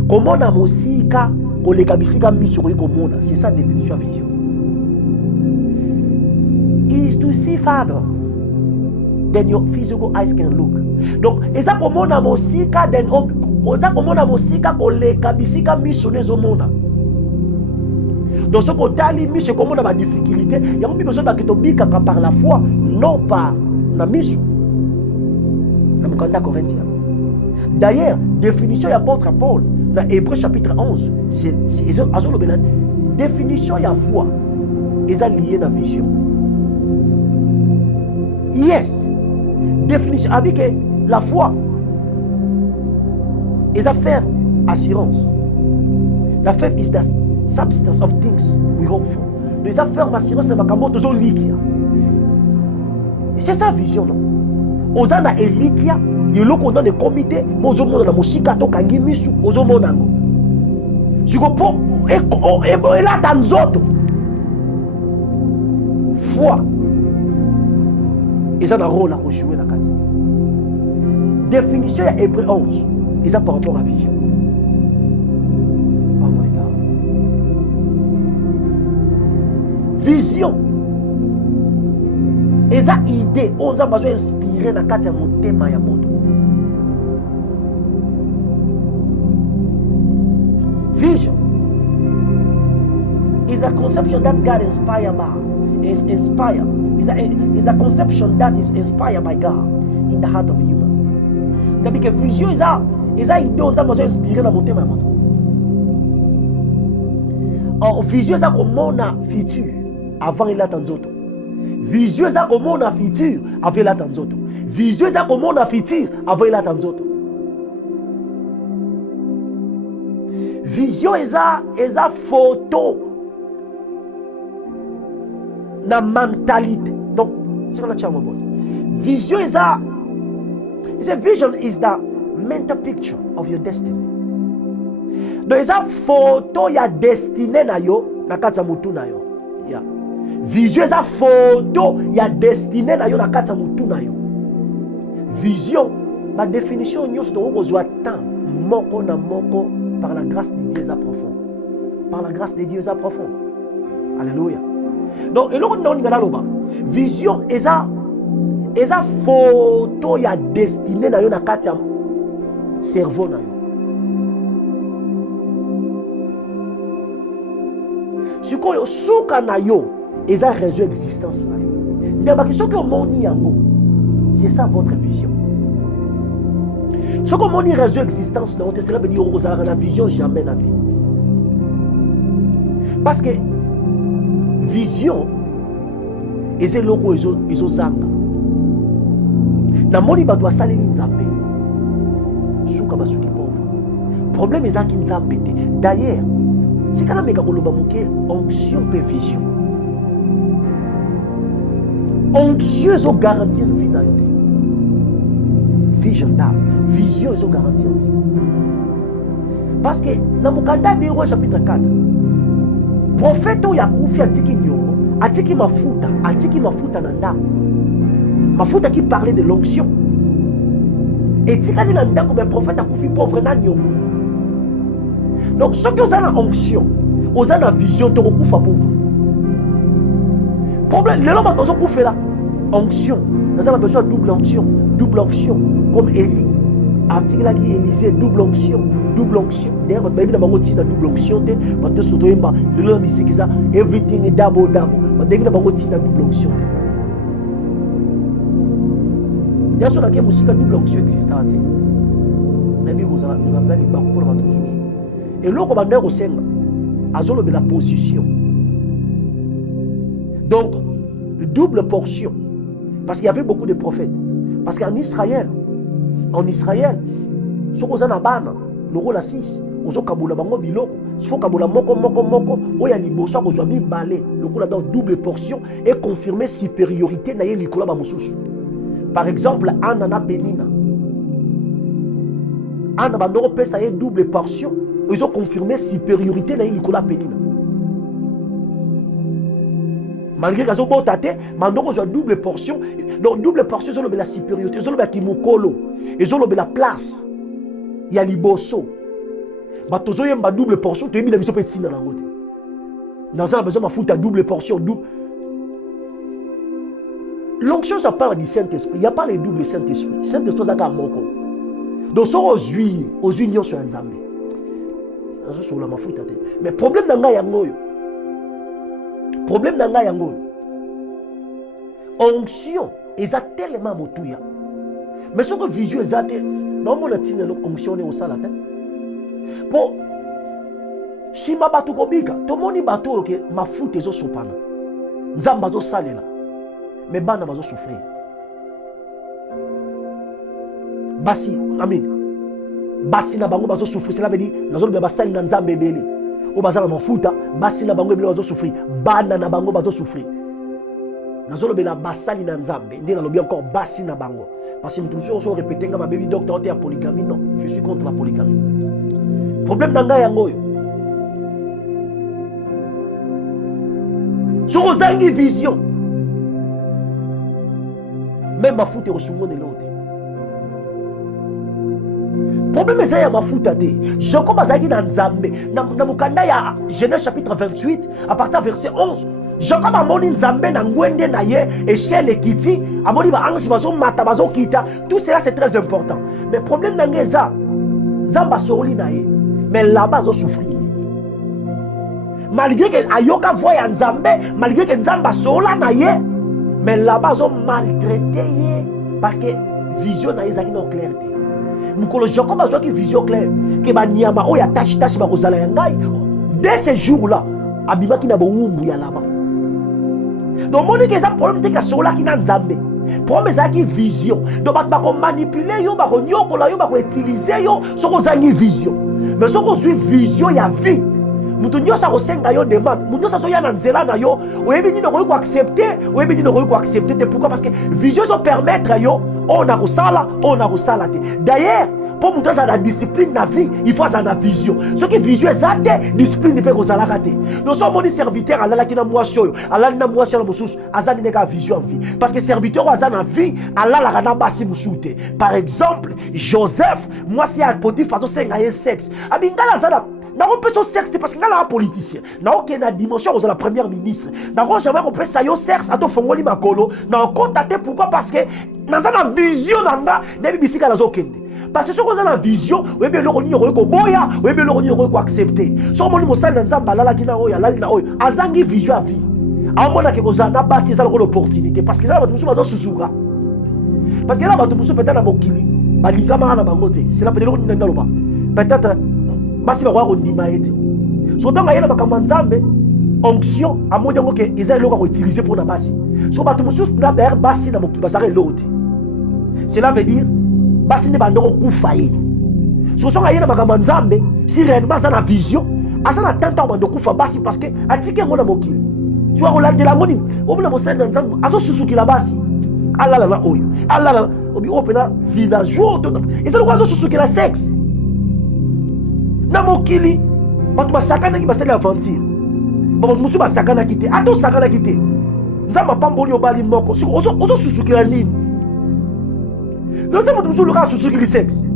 Komona musika koleka bisika miso eko komona. C'est ça la définition de vision. Is to see farther than your physical eyes can look. Donc eza komona musika then oza komona musika koleka bisika miso nezo mona. Donc ce côté mise comme on a des difficultés, il y a une personne qui te par la foi, non par la mission. Dans le Corinthiens. D'ailleurs, définition de l'apôtre Paul dans Hébreux chapitre 11, c'est définition de la foi, est liée à la vision. Yes, définition avec la foi, est à faire assurance. La faith is the substance of things we hope for. Les affaires m'assurent c'est ma camote aux liquia. C'est sa vision non. Ozana elikia, yelo ko dans des comités, mozo mona na musika to kangi misu, ozo mona ngo. Siko po e la tanzoto. Foi. Et ça a un rôle à jouer dans la carte. Définition de Hébreux 11, et ça par rapport à la vision. Vision. Et ça idée, on a besoin d'inspirer dans la carte de mon thème ya moto. Vision is the conception that God inspired by. Is the conception that is inspired by God in the heart of a human. Donc que vision is a idée on a inspiré dans motema moto. Vision ça comme on futur avant il attend autres. Vision ça comme on futur avant il attend autres. Vision ça comme on futur avant il attend autres. Vision est a photo na mentalité. Donc, c'est qu'on a tient vision is a vision is the mental picture of your destiny. Donc, is a photo ya destinée na yo na kata mutu na yo. Yeah. Vision is a photo ya destinée na yo na kata mutu na yo. Vision, ma définition nyos to kozwa temps moko na moko par la grâce de Dieu à profond. Par la grâce de Dieu à profond. Alléluia. Donc, et là, on a là vision est a photo ya destinée na yo na kati ya cerveau na yo. Sikoyo suka na yo est a raison existence na yo. Ndeba ce que moni yango, c'est ça votre vision. Ce que moni raison existence na yo, cela veut dire que la vision jamais na vie. Parce que vision eze loko ezo zanga na moni bato asaleli nzambe suka basuki pauvre problème ezaki nzambe te. D'ailleurs tikala meka koloba moke onction pe vision. Onction ezo garantir vie na yo te. Vision das vision ezo garantir vie. Parce que na mokanda de Roi chapitre 4 prophète oyo akufi atiki nyongo atiki mafuta na ndako mafuta qui parlait de l'onction et tikali na ndako mais prophète akufi pauvre na nyongo. Donc ceux qui ont la onction ont la vision de okufa pauvre problème les gens bazo kufa là onction nous avons besoin de double onction comme Élie article là qui Élisée double onction. D'ailleurs, votre Bible n'a pas de double onction. Parce que surtout, le nom ici qui ça, everything is double. Votre Bible n'a pas de double onction. D'ailleurs, sur laquelle aussi la double onction existe. La Bible vous a dit pour votre ressource. Et là, comme on a au sein, à la position. Donc, double portion. Parce qu'il y avait beaucoup de prophètes. Parce qu'en Israël, ce qu'on a bana. Le rôle à 6, ozo kabula bango biloko, faut kabula moko oya liboso kozwa mi balé, le rôle dans double portion et confirmer supériorité na ye likola ba mususu. Par exemple, Anna na Penina. Anna ba ndoko pesa ye double portion, ils ont confirmé supériorité na ye likola Penina. Malgré qu'ils ont beau tâter, mandoko ont double portion, donc double portion ils ont la supériorité, ils ont la kimokolo, ils ont la place. Il y a liboso. Batozo yemba double portion, tu es mis la vision petit dans la route. Dans un besoin de foutre à double portion, double. L'onction ça parle du Saint-Esprit. Il n'y a pas les doubles Saint-Esprit. Saint-Esprit ça comme moko. Donc ça aux unions sur un zambé. Ça sur la mafuta. Mais problème dans nga yango yo. Problème dans nga yango. Onction eza tellement motuya. Mais ce que vision ezate non mon atine lo fonctionner au salata. Pour si ma bato kobika, to moni bato ke mafuta ezo sopana. Nzamba zo salela. Mais bana bazo souffrir. Basi, amen. Basi na bango bazo souffrir, cela veut dire nazo be basali na nzambe ebele. O bazala mafuta, basi na bango ebele bazo souffrir. Bana na bango bazo souffrir. Nazo be la basali na nzambe, ndi na lobi encore basi na bango. Parce que nous toujours répéter que ma baby docteur est en polygamie. Non, je suis contre la polygamie. Problème dans la yango. Sur aux anguilles vision. Même ma foute est au soumo de l'autre. Problème c'est ma foute à thé. Je commence à dire dans Nzambe. Dans Mukanda ya Genèse chapitre 28 à partir verset 11. Jacob a moni nzambe na ngwende na ye échelle kiti amoni ba ange bazo mata bazo kita. Tout cela c'est très important. Mais problème na ngeza nzamba soli na ye mais là-bas zo souffrir. malgré que ayoka voix ya nzambe, malgré que nzamba sola na ye, mais là-bas ils ont maltraité ye parce que vision na ezaki non claire te. Mukolo Jacob a qui vision claire que ba nyama o ya tache ba kozala ya ngai. Dès ce jour-là, abimaki na boumbu ya là-bas. Donc moni que ça problème te ka sola ki na nzambe. Problème ça qui vision. Donc ba ko manipuler yo, ba ko nyokola yo, ba ko utiliser yo, so ko zangi vision. Mais so ko suit vision ya vie. Mutu nyosa ko senga yo demande. Mutu nyosa so ya na nzela na yo, oyebi ni no ko accepter, oyebi ni no ko accepter. Pourquoi? Parce que vision so permettre yo, on a ko sala te. D'ailleurs, pour mutu ça la discipline na vie, il faut ça na vision. Ce qui vision exacte, discipline ne peut ko sala rater. Donc so moni serviteur alala ki na mwasi yo, alala na mwasi na mususu, azali neka vision en vie. Parce que serviteur azali na vie, alala na basi musute. Par exemple, Joseph, mwasi ya Potiphar so senga ye sexe. Abingala zala n'a pas son sexe parce qu'il y a un politicien. N'a aucune dimension aux la première ministre. N'a jamais compris ça yo sexe à ton fongoli makolo. N'a contaté pourquoi parce que dans une vision nanga des bisika la zokende. Parce que ce qu'on a la vision, oui bien le roni ko boya, oui bien le roni ko accepter. So moni mo sala nzamba la kina oya la na oya. Azangi vision à vie. A mona ke kozana basi ça l'opportunité parce que ça va tout musu susuka. Parce que là va tout musu peut-être na mokili. Balinga na bangote. C'est la peut-être na loba. Peut-être basi ba ko ndima ete so tanga yela bakamba nzambe onction amoja ngoke ezali lokwa ko utiliser pour na basi so batu mususu na derrière basi na mokiba sare lote. Cela veut dire basi ne bandoko kufa ye so songa yela bakamba nzambe si réellement ça na vision asa na tanta bandoko kufa basi parce que atike ngona mokili so ko landela ngoni obula mosenda nzambe aso susuki la basi alala na oyo alala obi opena villageois ezali ko aso susuki la sexe na mokili bato basakana ki basali aventure bato musu basakana ki te ato sakana ki te nzamba pamboli obali moko ozo susukila nini losa mutu musu luka susukili sexe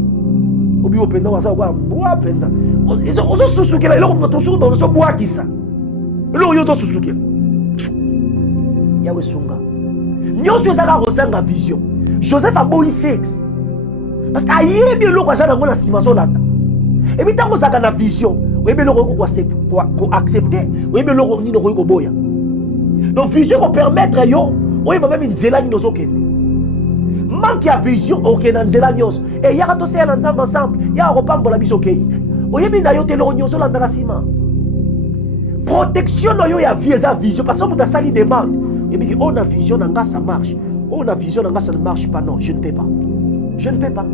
obi openda wasa kwa mbwa penza ozo susukila iloko mutu musu ozo bwa kisa iloko yoto susukila yawe sunga nyonso ezaka kozanga vision. Joseph a boyi sexe parce que ayebi eloko aza nango na nsima azolanda. Et puis, tant que ça a une vision, vous avez accepter, vous avez le boya. Donc, vision va permettre, vous avez même une zélanie nos ok. Manque de vision, ok, dans zélanie. Et il y a un dossier ensemble, il y a un repas pour la bise ok. Vous avez une ayote l'oignon sur l'andrassima. Protection, il y a vision, parce que vous avez sali demande. Et puis, on a vision, ça marche. On a vision, ça ne marche pas. Non, je ne peux pas. Je ne peux pas.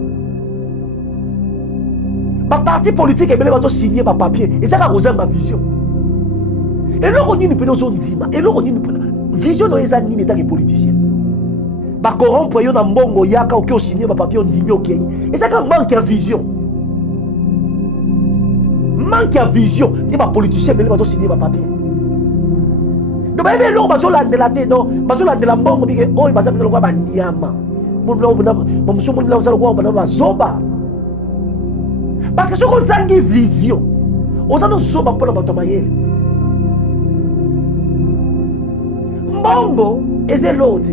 Ma parti politique est bien signé ma papier et ça a causé ma vision. Et là on y ne peut pas zima et là on y ne peut vision no eza ni état de politicien. Ba corrompre yo na mbongo yaka o signé ma papier on dit OK. Et ça quand manque de vision. Manque de vision, ni ma politicien bien va signer ma papier. Donc ba bien lo ba zo la de la tête non, ba zo la de la mbongo bi ke o ba sa pe lo kwa ba niama. Mo mo so mo la za lo kwa ba zoba. Parce que ce qu'on a une vision, on a nos hommes pour la bataille. Mbongo est l'autre.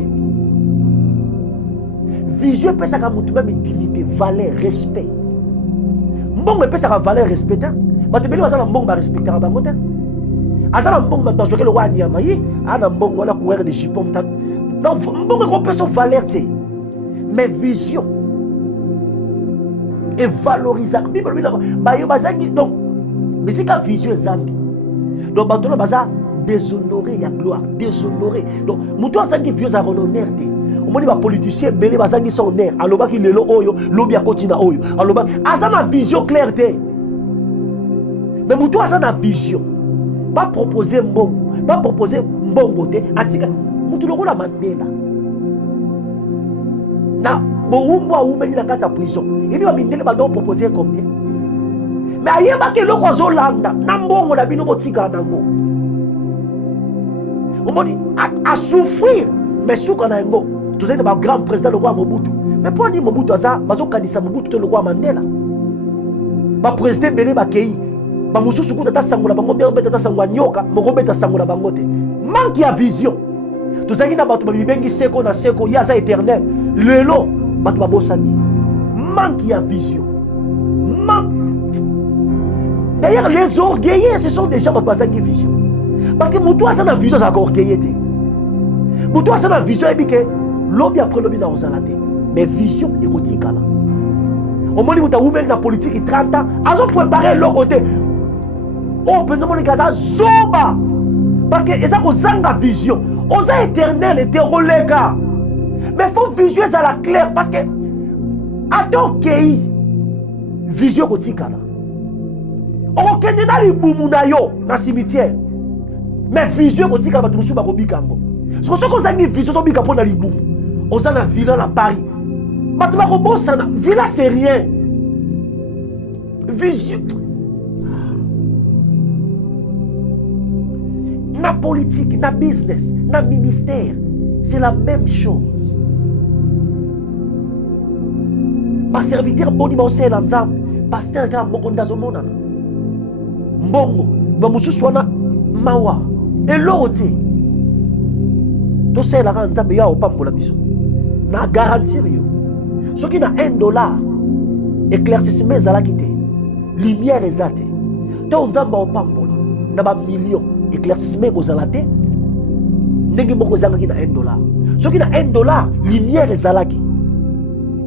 Vision peut ça comme tout même dignité, valeur, respect. Mbongo peut ça valeur, respect. Mais tu peux pas ça mbongo va respecter à bangote. Asa mbongo maintenant je que le wani amayi, ana mbongo la couleur de jupon. Donc mbongo peut son valeur. Mais vision et valorisant Bible bayo bazangi donc mais c'est ka vision zambi donc bato na baza déshonorer ya gloire déshonorer donc mutu azangi vieux za honneur te omoni ba politicien belé bazangi son honneur alobaki lelo oyo lobi akotina oyo alobaki azana vision claire te mais mutu azana vision pas proposer mbongo te atika mutu lokola Mandela na boumbo a oumeni na kata prison. Et puis, il va nous proposer combien? Mais il y a des gens qui ont landa. Nambongo na bino botika nango. On dit à souffrir, mais souka na ngo. Tu sais le grand président le roi Mobutu. Mais pour dire Mobutu ça, bazo kanisa Mobutu le roi Mandela. Ba président belé ba kei. Ba mususu kuta ta sangola bango bien beta ta sangwa nyoka, moko beta sangola bango te. Manque ya vision. Tu sais na batu bibengi seko na seko ya za éternel. Lelo batu babosani. Manque ya vision. D'ailleurs, les orgueillés, ce sont des gens qui ont vision. Parce que Moutoua, ça n'a vision, ça a orgueillé. Moutoua, ça n'a vision, et que lobby après lobby n'a osalate. Mais vision, il y a là. Au moment où tu as ouvert la politique, il 30 ans, ils ont préparé l'autre côté. Oh, peut-être que les gars, zoba. Parce que ça a une vision. On a éternel et terrolega. Mais il faut visuer ça la claire. Parce que, à ton pays, vision kotika là. On kende dans les boumounayo, dans le cimetière. Mais vision kotika va toujours barobi kango. C'est pour ça qu'on a mis vision sur bika pour dans les boum. On a la villa à Paris. Mais tu vas rebosser ça. Villa c'est rien. Vision. Na politique, na business, na ministère, c'est la même chose. Ma serviteur boni ba osé l'ensemble, pasteur ka mokonda zomona. Mbongo, ba mususu wana mawa. Et l'autre, to sait la nzambe ya opambola biso. Na garantir yo. Soki na $1, éclaircissement ezalaki te. Lumière ezate. To nzamba opambola na ba million. Éclaircissement kozala te ndenge moko ezangaki na $1 soki na $1 lumière ezalaki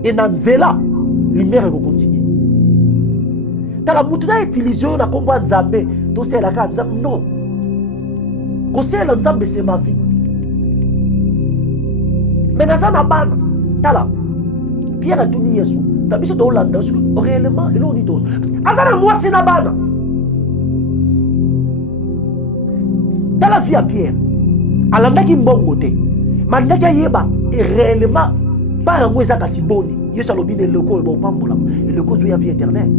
et na nzela lumière ekokontinue tala mutu na utilize oyo na kombo ya nzambe tosalelaka nzambe non kosalela nzambe c'est ma vie mais naza na bana tala Pierre atuni Yesu na biso toolanda réellement eloko nini tozo aza na mwasi na bana. Dans la vie à Pierre, alandaki mbongo te, mandaki yeba réellement pas en weza kasiboni. Yesu alobine leko e bopambola, et leko zo ya vie éternelle.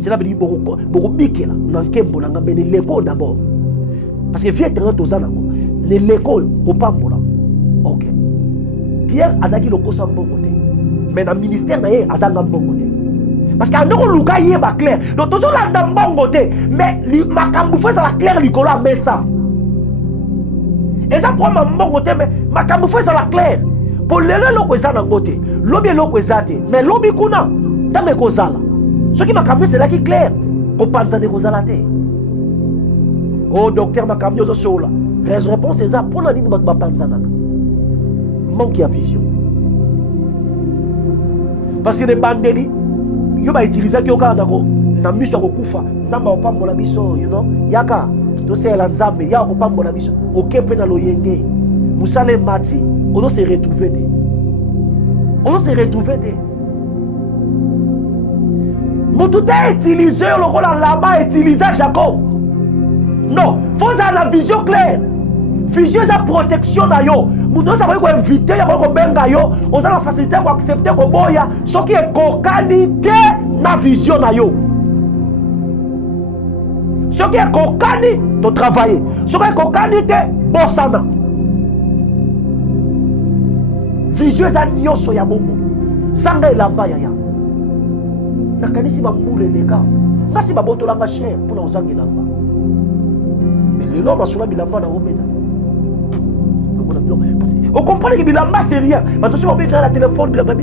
Cela veut dire boko bikela nankembo na ngambene leko d'abord. Parce que vie éternelle tozana ngo, ne leko opambola. OK. Pierre azaki loko sa mbongo te. Mais dans ministère na ye azanga mbongo te. Parce que andoko luka yeba clair. Donc tozo la mbongo te, mais makambu fa ça clair likolo amesa. Et ça pour ma mbongo te mais makambu fa ça la clair. Pour lelo loko ezana ngote, lobi loko ezate, mais lobi kuna tame kozala. Ce qui makambu c'est là qui clair. Ko panza de kozala te. Oh docteur makambu zo sola. Réponse c'est ça pour la ligne ba panza naka. Manque ya vision. Parce que les bandeli yo ba utiliser ki oka na miso ko kufa nzamba opambola biso you know yaka to c'est la nzambe ya ko pambola biso okepe na loyenge musale mati on se retrouver te mutu ta utiliser le rôle là-bas utiliser Jacob non faut avoir la vision claire vision sa protection na yo mutu sa ko inviter ya ko benga yo on a la facilité ko accepter ko boya ce qui est kokalité na vision na yo ce qui est kokani to travailler ce qui est kokani te bosana vision za nyoso ya bomo sanga elamba ya nakanisi bambule leka ngasi babotola nga cher pour na ozangi lamba mais le loma sula bilamba na obeta on comprend que bilamba c'est rien mais tout ça on met dans la téléphone bilamba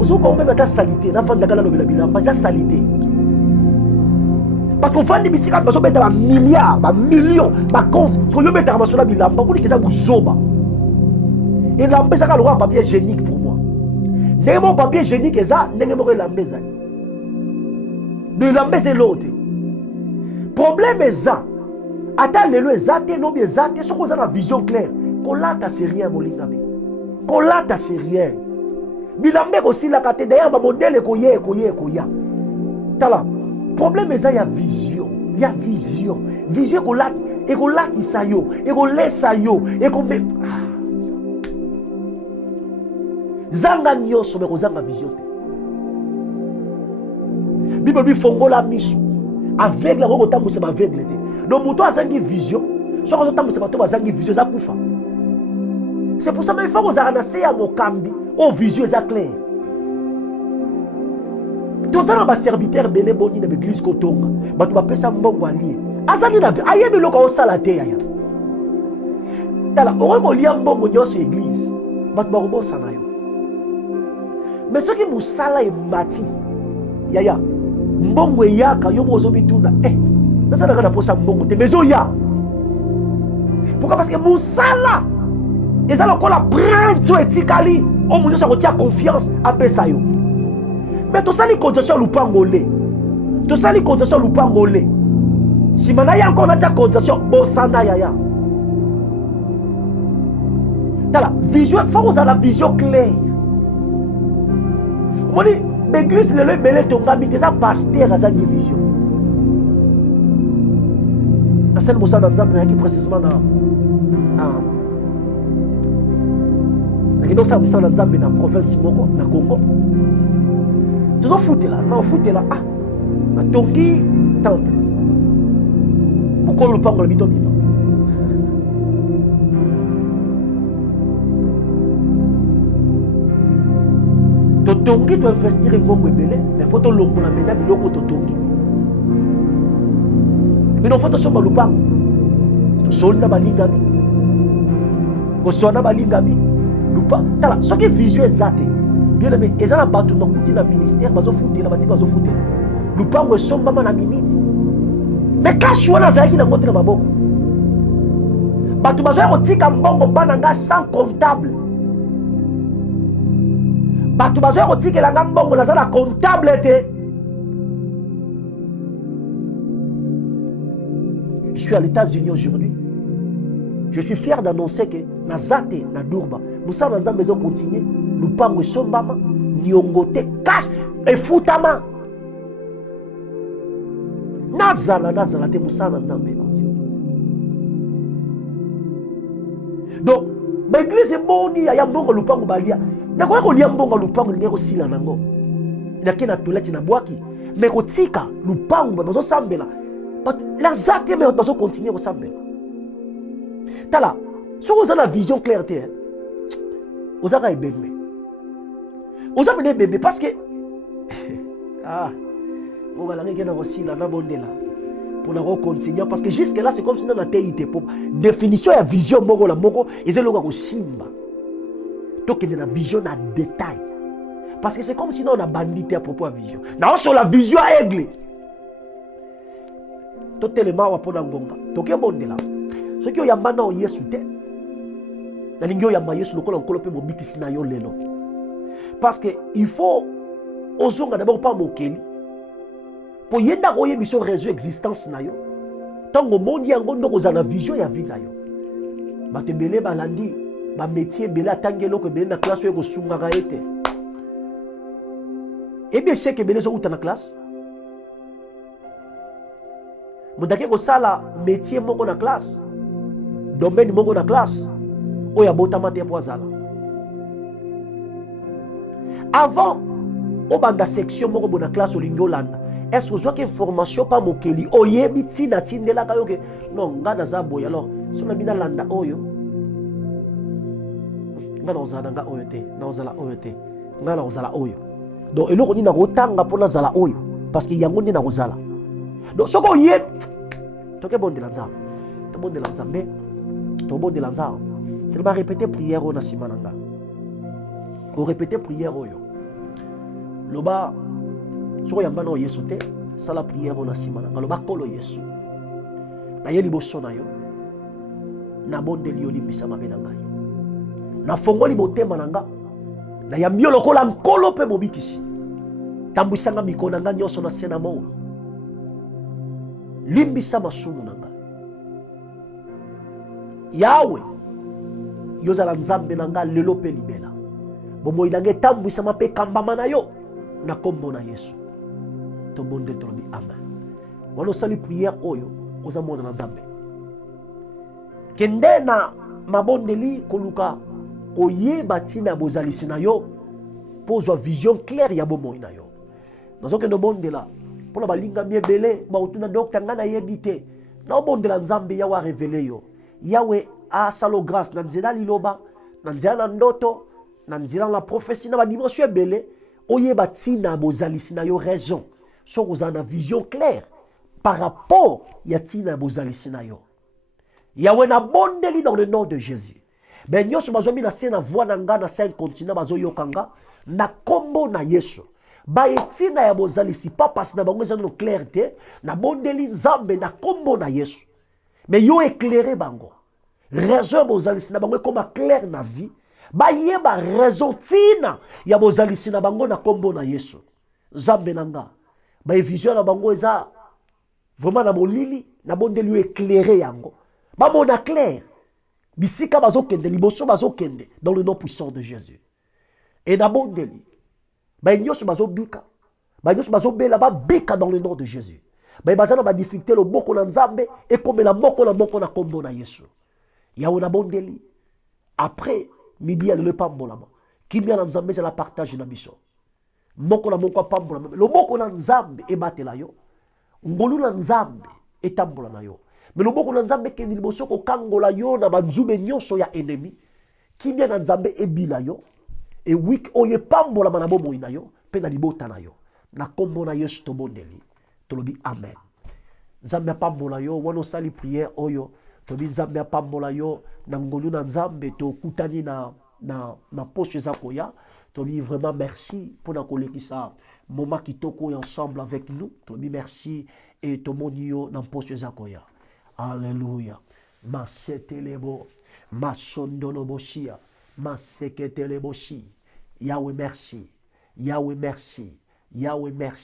ozo ko même ta salité na fanda kala lobela bilamba za salité parce qu'on vend des bisika bazo beta ba milliards ba millions ba compte so yo beta ba sula bilamba ko likeza buzoba et lamba ça ka le papier hygiénique pour moi ndenge mon papier hygiénique eza ndenge mo ko lamba eza de lamba c'est l'autre problème eza ata lelo ezate lobi ezate soko za na vision claire kolata c'est rien molingami kolata c'est rien bilambe ko sila kate d'ailleurs ba modèle ko ya tala problème eza ya vision vision ko lata et ko lata isayo et ko lesa yo et ko zanga nyoso be ko zanga vision Bible bi fongola miso aveugle la ko tambusa ba aveugle te donc muto azangi vision so ko tambusa ba to bazangi vision za kufa. C'est pour ça qu'il faut que vous ayez un mokambi au vision clair. Tous les serviteurs bénévoles de l'église Kotonga, tu vas passer un bon allié. Azali na aye bi loko salate ya. Tala o ko liam bon nyoso église, tu vas ko sana yo. Mais ce qui vous sala e mati. Yaya, mbongo eyaka yo mozo bituna nazala kana posa mbongo te mezo ya. Pourquoi? Parce que musala ezala ko la brand etikali o munyo sa ko tia confiance apesa yo. Mais to sali cotisation lupangole. To sali cotisation lupangole. Si mana ya encore na tia cotisation bosana ya. Tala vision, faut que la vision claire. Moni l'église le belé tonga mi ça pasteur à sa division. Na sen bosana nzambe qui précisément na na ça bosana nzambe na province moko na Congo. Toujours fouté là, na tongi temple. Beaucoup le pango le bitobi. Totongi doit investir en bongo ebele, mais faut to longo na mena biloko totongi. Mais non faut to somba lupango. To solna balingami. Ko sona balingami. Lupa. Tala, ce qui vision exacte. Bien aimé, ezana batu na kuti na ministère bazo fouté na batika bazo fouté. Lupango somba na minute. Mais cash wana zaki na ngote na maboko. Batu bazo ya kotika mbongo bananga sans comptable. Batu bazo ya kotikela nga mbongo na zala comptable te. Je suis à l'États-Unis aujourd'hui. Je suis fier d'annoncer que Nazate na Durba, Moussa Nanza maison continue, nous parlons de Sombama, Nyongote, cash et foutama. Nazala te Moussa Nanza continue. Donc, l'église est bonne, il y a un bon lupango balia. Na kwa kolia mbongo lupango ngeko sila nango. Na kena toilette na boaki. Mais kotika lupango bazo sambela. La zate mais bazo continuer ko sambela. Tala, si vous avez la vision claire, vous avez un bébé. Vous avez un bébé parce que vous allez aussi la pour continuer parce que jusque là c'est comme si on a été pour définition et vision moko la moko et c'est le ko simba. Donc il y a une vision en détail. Parce que c'est comme si on a bandité à propos de la vision. Non, sur la vision à aigle. Tout est le mal à prendre en compte. Donc il y a un bon là. Ce qui est un bon yesu te. La ligne y a un yesu le col en colope mon bikisi na yo lelo. Parce que il faut ozonga d'abord pas mokeli. Pour yenda koye mission réseau existence na yo. Tant au monde yango ndoko za na vision ya vie na yo. Batebele balandi ba métier bela tangelo ko bela na classe yo ko sunga ga ete. Et bien c'est que bela zo uta na classe. Mudake ko sala métier moko na classe. Domaine moko na classe. Oya botama te po zala. Avant au banda section moko bona classe olingo landa. Est-ce que vous avez information par mokeli oyebi tina tindela ka yo ke non ngana za boya alors sona bina landa oyo ngana ozala nga oyo te na ozala oyo te ngana ozala oyo donc eloko ni na rotanga pona zala oyo parce que yango ni na ozala donc soko yeb toke bondela nzambe to bondela nzambe to bondela nzambe c'est le répéter prière ona simananga ko répéter prière oyo loba soko yamba na yesu te sala prière ona simananga loba kolo yesu na yeli boso na yo na bondeli yo limbisa mabe na ngai na fongoli motema na nga na yambi yo lokola nkolo mpe mobikisi tambwisanga mikolo na nga nyonso na se na moi limbisa masumu na nga yawe yozala nzambe na nga lelo mpe libela bomoi na nga etambwisama mpe kambama na yo na kombo na yesu tobonde tolobi amen wana osali prière oyo oza mwana na nzambe kende na mabondeli koluka koyeba ntina bozalisi na yo mpo ozwa vision claire ya bomoi na yo nazokende obondela mpona balingami ebele baotuna dokta ngai nayebi te naobondela nzambe yawe arevele yo yawe asala grâce na nzela liloba na nzela na ndoto na nzela na prophétie na badimension ebele oyeba ntina bozalisi na yo raison soki ozala na vision claire par rapport ya ntina bozalisi na yo yawe nabondeli dans le nom de Jésus ben nyonso bazwami na se na voix na nga na 5 continent bazoyoka nga na kombo na yesu baetina ya bozalisi papasi na bango eza no clair te na bondeli nzambe na kombo na Yesu mais yo éclairer bango raison bozalisi na bango comme clair na vie bayeba raison tina ya bozalisi na bango na kombo na Yesu nzambe nanga ba vision na bango eza vraiment na molili na bondeli yo éclairer yango ba mona clair bisika bazokende liboso bazokende dans le nom puissant de Jésus et na bondeli ba nyoso bazobika ba nyoso bazobela ba bika dans le nom de Jésus ba bazana ba difficulté lo boko na nzambe et comme la moko na kombo na Yesu ya na bondeli après midi ya le pambolama kimia na nzambe la partage na biso moko na moko pambola lo boko na nzambe e batela yo ngolu na nzambe etambola na yo mais lo boko na nzambe ke liboso ko kangola yo na banzube nyonso ya ennemi kimia na nzambe ebila yo et week oye pambola na bomo na yo pe na libota na yo na kombo na Yesu to bondeli tolobi amen nzambe pambola yo wono sali prière oyo tobi nzambe pambola yo na ngolu na nzambe to kutani na poche za koya tobi vraiment merci pour na kolekisa moment kitoko ensemble avec nous tobi merci et to monio na poche za koya alléluia masetelebo masondolo boshia maseketelebo shi Yahweh merci Yahweh merci Yahweh merci